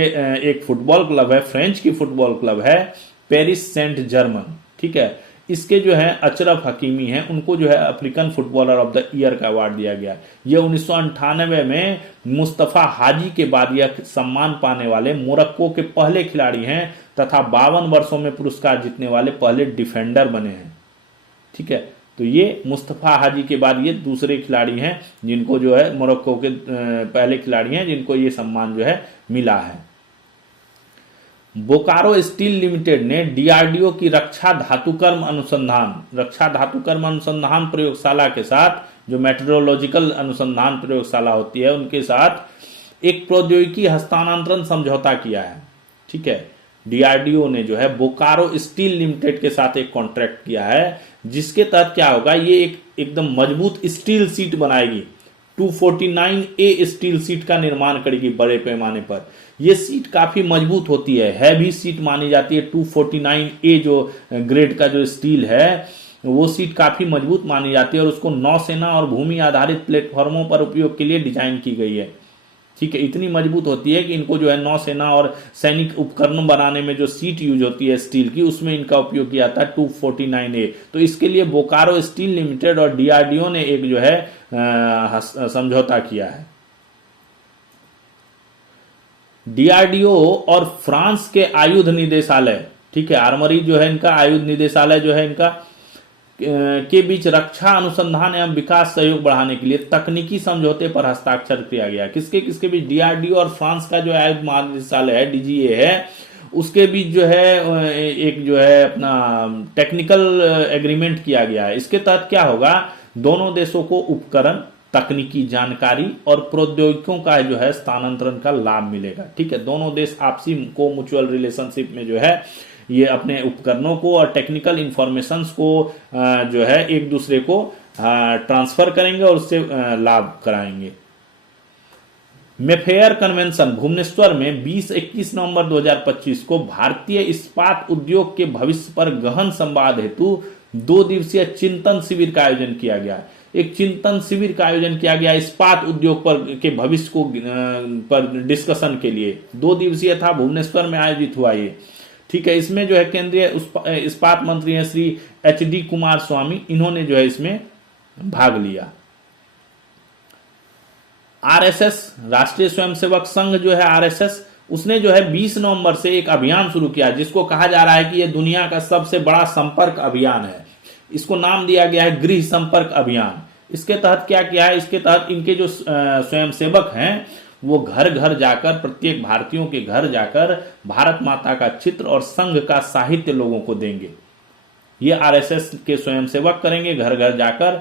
एक फुटबॉल क्लब है, फ्रेंच की फुटबॉल क्लब है पेरिस सेंट जर्मन, ठीक है। इसके जो है अशरफ हकीमी हैं, उनको जो है African footballer of the year का अवार्ड दिया गया। ये 1998 में मुस्तफा हाजी के बाद यह सम्मान पाने वाले मोरक्को के पहले खिलाड़ी हैं तथा 52 वर्षों में पुरस्कार जीतने वाले पहले डिफेंडर बने हैं, ठीक है। तो ये मुस्तफा हाजी के बाद ये दूसरे खिलाड़ी हैं जिनको जो है मोरक्को के पहले खिलाड़ी हैं जिनको ये सम्मान जो है मिला है। बोकारो स्टील लिमिटेड ने डीआरडीओ की रक्षा धातुकर्म अनुसंधान प्रयोगशाला के साथ, जो मेट्रोलॉजिकल अनुसंधान प्रयोगशाला होती है, उनके साथ एक प्रौद्योगिकी हस्तांतरण समझौता किया है, ठीक है। डीआरडीओ ने जो है बोकारो स्टील लिमिटेड के साथ एक कॉन्ट्रैक्ट किया है, जिसके तहत क्या होगा, ये एकदम मजबूत स्टील सीट बनाएगी। 249A स्टील सीट का निर्माण करेगी बड़े पैमाने पर। यह सीट काफी मजबूत होती है, हैवी सीट मानी जाती है। 249A जो ग्रेड का जो स्टील है वो सीट काफी मजबूत मानी जाती है और उसको नौसेना और भूमि आधारित प्लेटफॉर्मों पर उपयोग के लिए डिजाइन की गई है, ठीक है। इतनी मजबूत होती है कि इनको जो है नौसेना और सैनिक उपकरण बनाने में जो सीट यूज होती है स्टील की, उसमें इनका उपयोग किया जाता है 249A। तो इसके लिए बोकारो स्टील लिमिटेड और डीआरडीओ ने एक जो है समझौता किया है। डीआरडीओ और फ्रांस के आयुध निदेशालय, ठीक है, आर्मरी जो है इनका, आयुध निदेशालय जो है इनका के बीच रक्षा अनुसंधान एवं विकास सहयोग बढ़ाने के लिए तकनीकी समझौते पर हस्ताक्षर किया गया। किसके किसके बीच? डीआरडीओ और फ्रांस का जो आयुध महानिदेशालय है, डीजीए है, उसके बीच जो है एक जो है अपना टेक्निकल एग्रीमेंट किया गया है। इसके तहत क्या होगा, दोनों देशों को उपकरण, तकनीकी जानकारी और प्रौद्योगिकियों का जो है स्थानांतरण का लाभ मिलेगा, ठीक है। दोनों देश आपसी को म्यूचुअल रिलेशनशिप में जो है ये अपने उपकरणों को और टेक्निकल इंफॉर्मेशंस को जो है एक दूसरे को ट्रांसफर करेंगे और उससे लाभ कराएंगे। मेफेयर कन्वेंशन भुवनेश्वर में 20-21 नवंबर 2025 को भारतीय इस्पात उद्योग के भविष्य पर गहन संवाद हेतु 2 दिवसीय चिंतन शिविर का आयोजन किया गया। एक चिंतन शिविर का आयोजन किया गया इस्पात उद्योग पर के भविष्य को पर डिस्कशन के लिए। 2 दिवसीय था, भुवनेश्वर में आयोजित हुआ ये। ठीक है, इसमें जो है केंद्रीय इस्पात मंत्री हैं श्री HD कुमार स्वामी, इन्होंने जो है इसमें भाग लिया। RSS राष्ट्रीय स्वयंसेवक संघ जो है RSS, उसने जो है 20 नवंबर से एक अभियान शुरू किया जिसको कहा जा रहा है कि यह दुनिया का सबसे बड़ा संपर्क अभियान है। इसको नाम दिया गया है गृह संपर्क अभियान। इसके तहत क्या किया है, इसके तहत इनके जो स्वयंसेवक हैं वो घर घर जाकर, प्रत्येक भारतीयों के घर जाकर भारत माता का चित्र और संघ का साहित्य लोगों को देंगे। ये RSS के स्वयंसेवक करेंगे घर घर जाकर,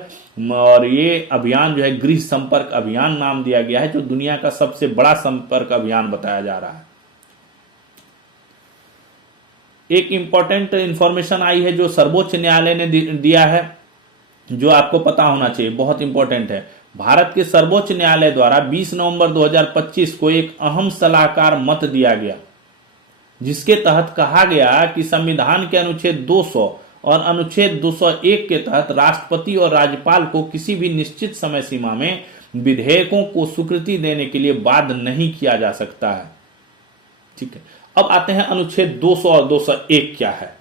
और ये अभियान जो है गृह संपर्क अभियान नाम दिया गया है, जो दुनिया का सबसे बड़ा संपर्क अभियान बताया जा रहा है। एक इंपॉर्टेंट इंफॉर्मेशन आई है जो सर्वोच्च न्यायालय ने दिया है, जो आपको पता होना चाहिए, बहुत इंपॉर्टेंट है। भारत के सर्वोच्च न्यायालय द्वारा 20 नवंबर 2025 को एक अहम सलाहकार मत दिया गया, जिसके तहत कहा गया कि संविधान के अनुच्छेद 200 और अनुच्छेद 201 के तहत राष्ट्रपति और राज्यपाल को किसी भी निश्चित समय सीमा में विधेयकों को स्वीकृति देने के लिए बाध्य नहीं किया जा सकता है। ठीक है, अब आते हैं अनुच्छेद 200 और 201 क्या है।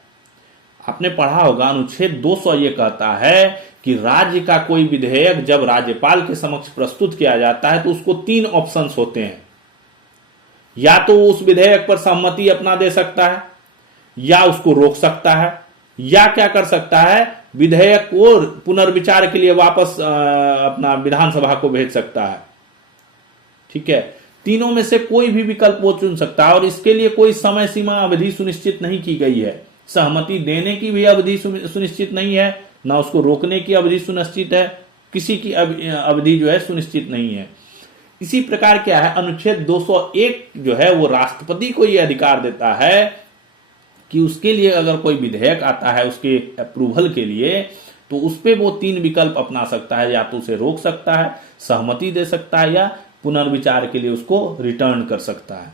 आपने पढ़ा होगा, अनुच्छेद 200 ये कहता है कि राज्य का कोई विधेयक जब राज्यपाल के समक्ष प्रस्तुत किया जाता है तो उसको 3 ऑप्शंस होते हैं। या तो उस विधेयक पर सहमति अपना दे सकता है, या उसको रोक सकता है, या क्या कर सकता है, विधेयक को पुनर्विचार के लिए वापस अपना विधानसभा को भेज सकता है। ठीक है, तीनों में से कोई भी विकल्प वो चुन सकता है, और इसके लिए कोई समय सीमा अवधि सुनिश्चित नहीं की गई है। सहमति देने की भी अवधि सुनिश्चित नहीं है, ना उसको रोकने की अवधि सुनिश्चित है, किसी की अवधि जो है सुनिश्चित नहीं है। इसी प्रकार क्या है, अनुच्छेद 201 जो है वो राष्ट्रपति को यह अधिकार देता है कि उसके लिए अगर कोई विधेयक आता है उसके अप्रूवल के लिए, तो उस पे वो 3 विकल्प अपना सकता है। या तो उसे रोक सकता है, सहमति दे सकता है, या पुनर्विचार के लिए उसको रिटर्न कर सकता है।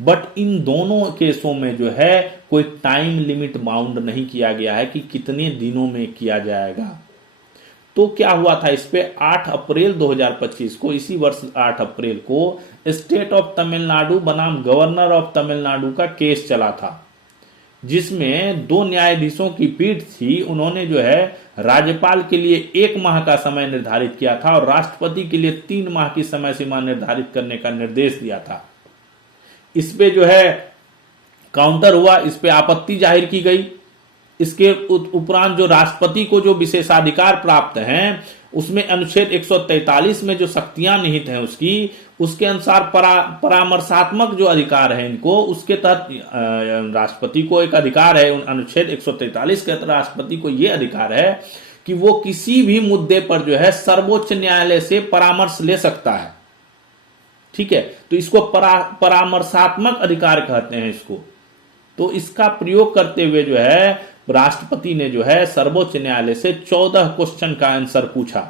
बट इन दोनों केसों में जो है कोई टाइम लिमिट बाउंड नहीं किया गया है कि कितने दिनों में किया जाएगा। तो क्या हुआ था, इस पे 8 अप्रैल 2025 को, इसी वर्ष 8 अप्रैल को स्टेट ऑफ तमिलनाडु बनाम गवर्नर ऑफ तमिलनाडु का केस चला था, जिसमें 2 न्यायाधीशों की पीठ थी। उन्होंने जो है राज्यपाल के लिए 1 माह का समय निर्धारित किया था और राष्ट्रपति के लिए 3 माह की समय सीमा निर्धारित करने का निर्देश दिया था। इस पे जो है काउंटर हुआ, इस पे आपत्ति जाहिर की गई। इसके उपरांत जो राष्ट्रपति को जो विशेषाधिकार प्राप्त हैं, उसमें अनुच्छेद 143 में जो शक्तियां निहित हैं उसके अनुसार परामर्शात्मक जो अधिकार है इनको, उसके तहत राष्ट्रपति को एक अधिकार है, अनुच्छेद 143 के तहत राष्ट्रपति को यह अधिकार है कि वो किसी भी मुद्दे पर जो है सर्वोच्च न्यायालय से परामर्श ले सकता है। ठीक है, तो इसको परामर्शात्मक अधिकार कहते हैं इसको। तो इसका प्रयोग करते हुए जो है राष्ट्रपति ने जो है सर्वोच्च न्यायालय से 14 क्वेश्चन का आंसर पूछा।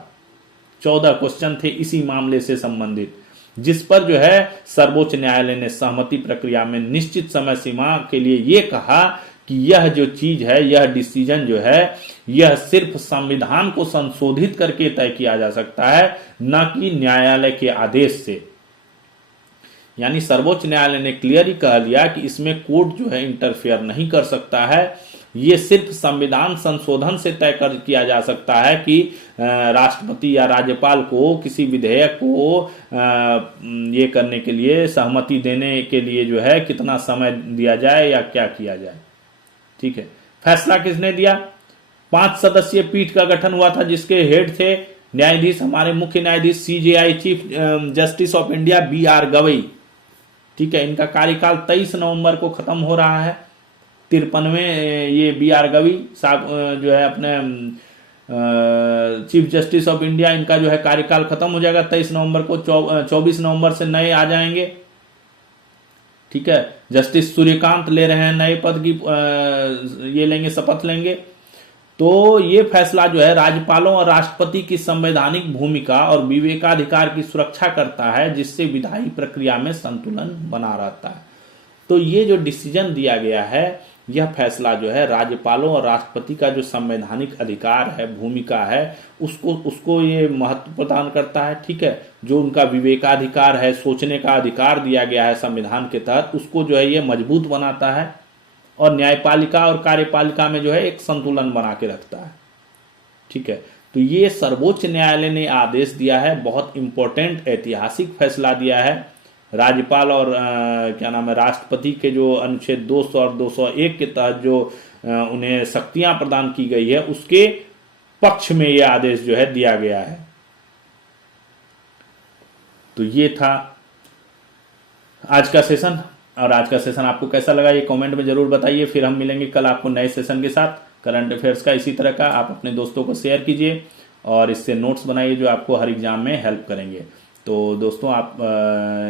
14 क्वेश्चन थे इसी मामले से संबंधित, जिस पर जो है सर्वोच्च न्यायालय ने सहमति प्रक्रिया में निश्चित समय सीमा के लिए यह कहा कि यह जो चीज है, यह डिसीजन जो है, यह सिर्फ संविधान को संशोधित करके तय किया जा सकता है, न कि न्यायालय के आदेश से। यानी सर्वोच्च न्यायालय ने क्लियर ही कह दिया कि इसमें कोर्ट जो है इंटरफेयर नहीं कर सकता है। ये सिर्फ संविधान संशोधन से तय किया जा सकता है कि राष्ट्रपति या राज्यपाल को किसी विधेयक को ये करने के लिए, सहमति देने के लिए जो है कितना समय दिया जाए या क्या किया जाए। ठीक है, फैसला किसने दिया? 5 सदस्यीय पीठ का गठन हुआ था, जिसके हेड थे न्यायाधीश, हमारे मुख्य न्यायाधीश CJI chief justice of India BR Gavai. ठीक है, इनका कार्यकाल 23 नवंबर को खत्म हो रहा है। 53वें ये BR गवई साहब जो है अपने चीफ जस्टिस ऑफ इंडिया, इनका जो है कार्यकाल खत्म हो जाएगा 23 नवंबर को। 24 नवंबर से नए आ जाएंगे। ठीक है, जस्टिस सूर्यकांत ले रहे हैं नए पद की ये लेंगे, शपथ लेंगे। तो ये फैसला जो है राज्यपालों और राष्ट्रपति की संवैधानिक भूमिका और विवेकाधिकार की सुरक्षा करता है, जिससे विधायी प्रक्रिया में संतुलन बना रहता है। तो ये जो डिसीजन दिया गया है यह फैसला जो है राज्यपालों और राष्ट्रपति का जो संवैधानिक अधिकार है, भूमिका है, उसको ये महत्व प्रदान करता है। ठीक है, जो उनका विवेकाधिकार है, सोचने का अधिकार दिया गया है संविधान के तहत, उसको जो है ये मजबूत बनाता है और न्यायपालिका और कार्यपालिका में जो है एक संतुलन बना के रखता है। ठीक है, तो ये सर्वोच्च न्यायालय ने आदेश दिया है, बहुत इंपॉर्टेंट ऐतिहासिक फैसला दिया है। राज्यपाल और क्या नाम है, राष्ट्रपति के जो अनुच्छेद 200 और 201 के तहत जो उन्हें शक्तियां प्रदान की गई है, उसके पक्ष में यह आदेश जो है दिया गया है। तो ये था आज का सेशन, और आज का सेशन आपको कैसा लगा ये कमेंट में जरूर बताइए। फिर हम मिलेंगे कल आपको नए सेशन के साथ करंट अफेयर्स का, इसी तरह का। आप अपने दोस्तों को शेयर कीजिए और इससे नोट्स बनाइए जो आपको हर एग्जाम में हेल्प करेंगे। तो दोस्तों, आप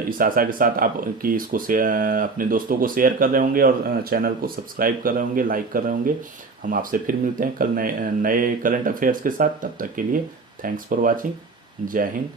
इस आशा के साथ आप कि इसको अपने दोस्तों को शेयर कर रहे होंगे और चैनल को सब्सक्राइब कर रहे होंगे, लाइक कर रहे होंगे। हम आपसे फिर मिलते हैं कल नए करंट अफेयर्स के साथ। तब तक के लिए थैंक्स फॉर वॉचिंग। जय हिंद,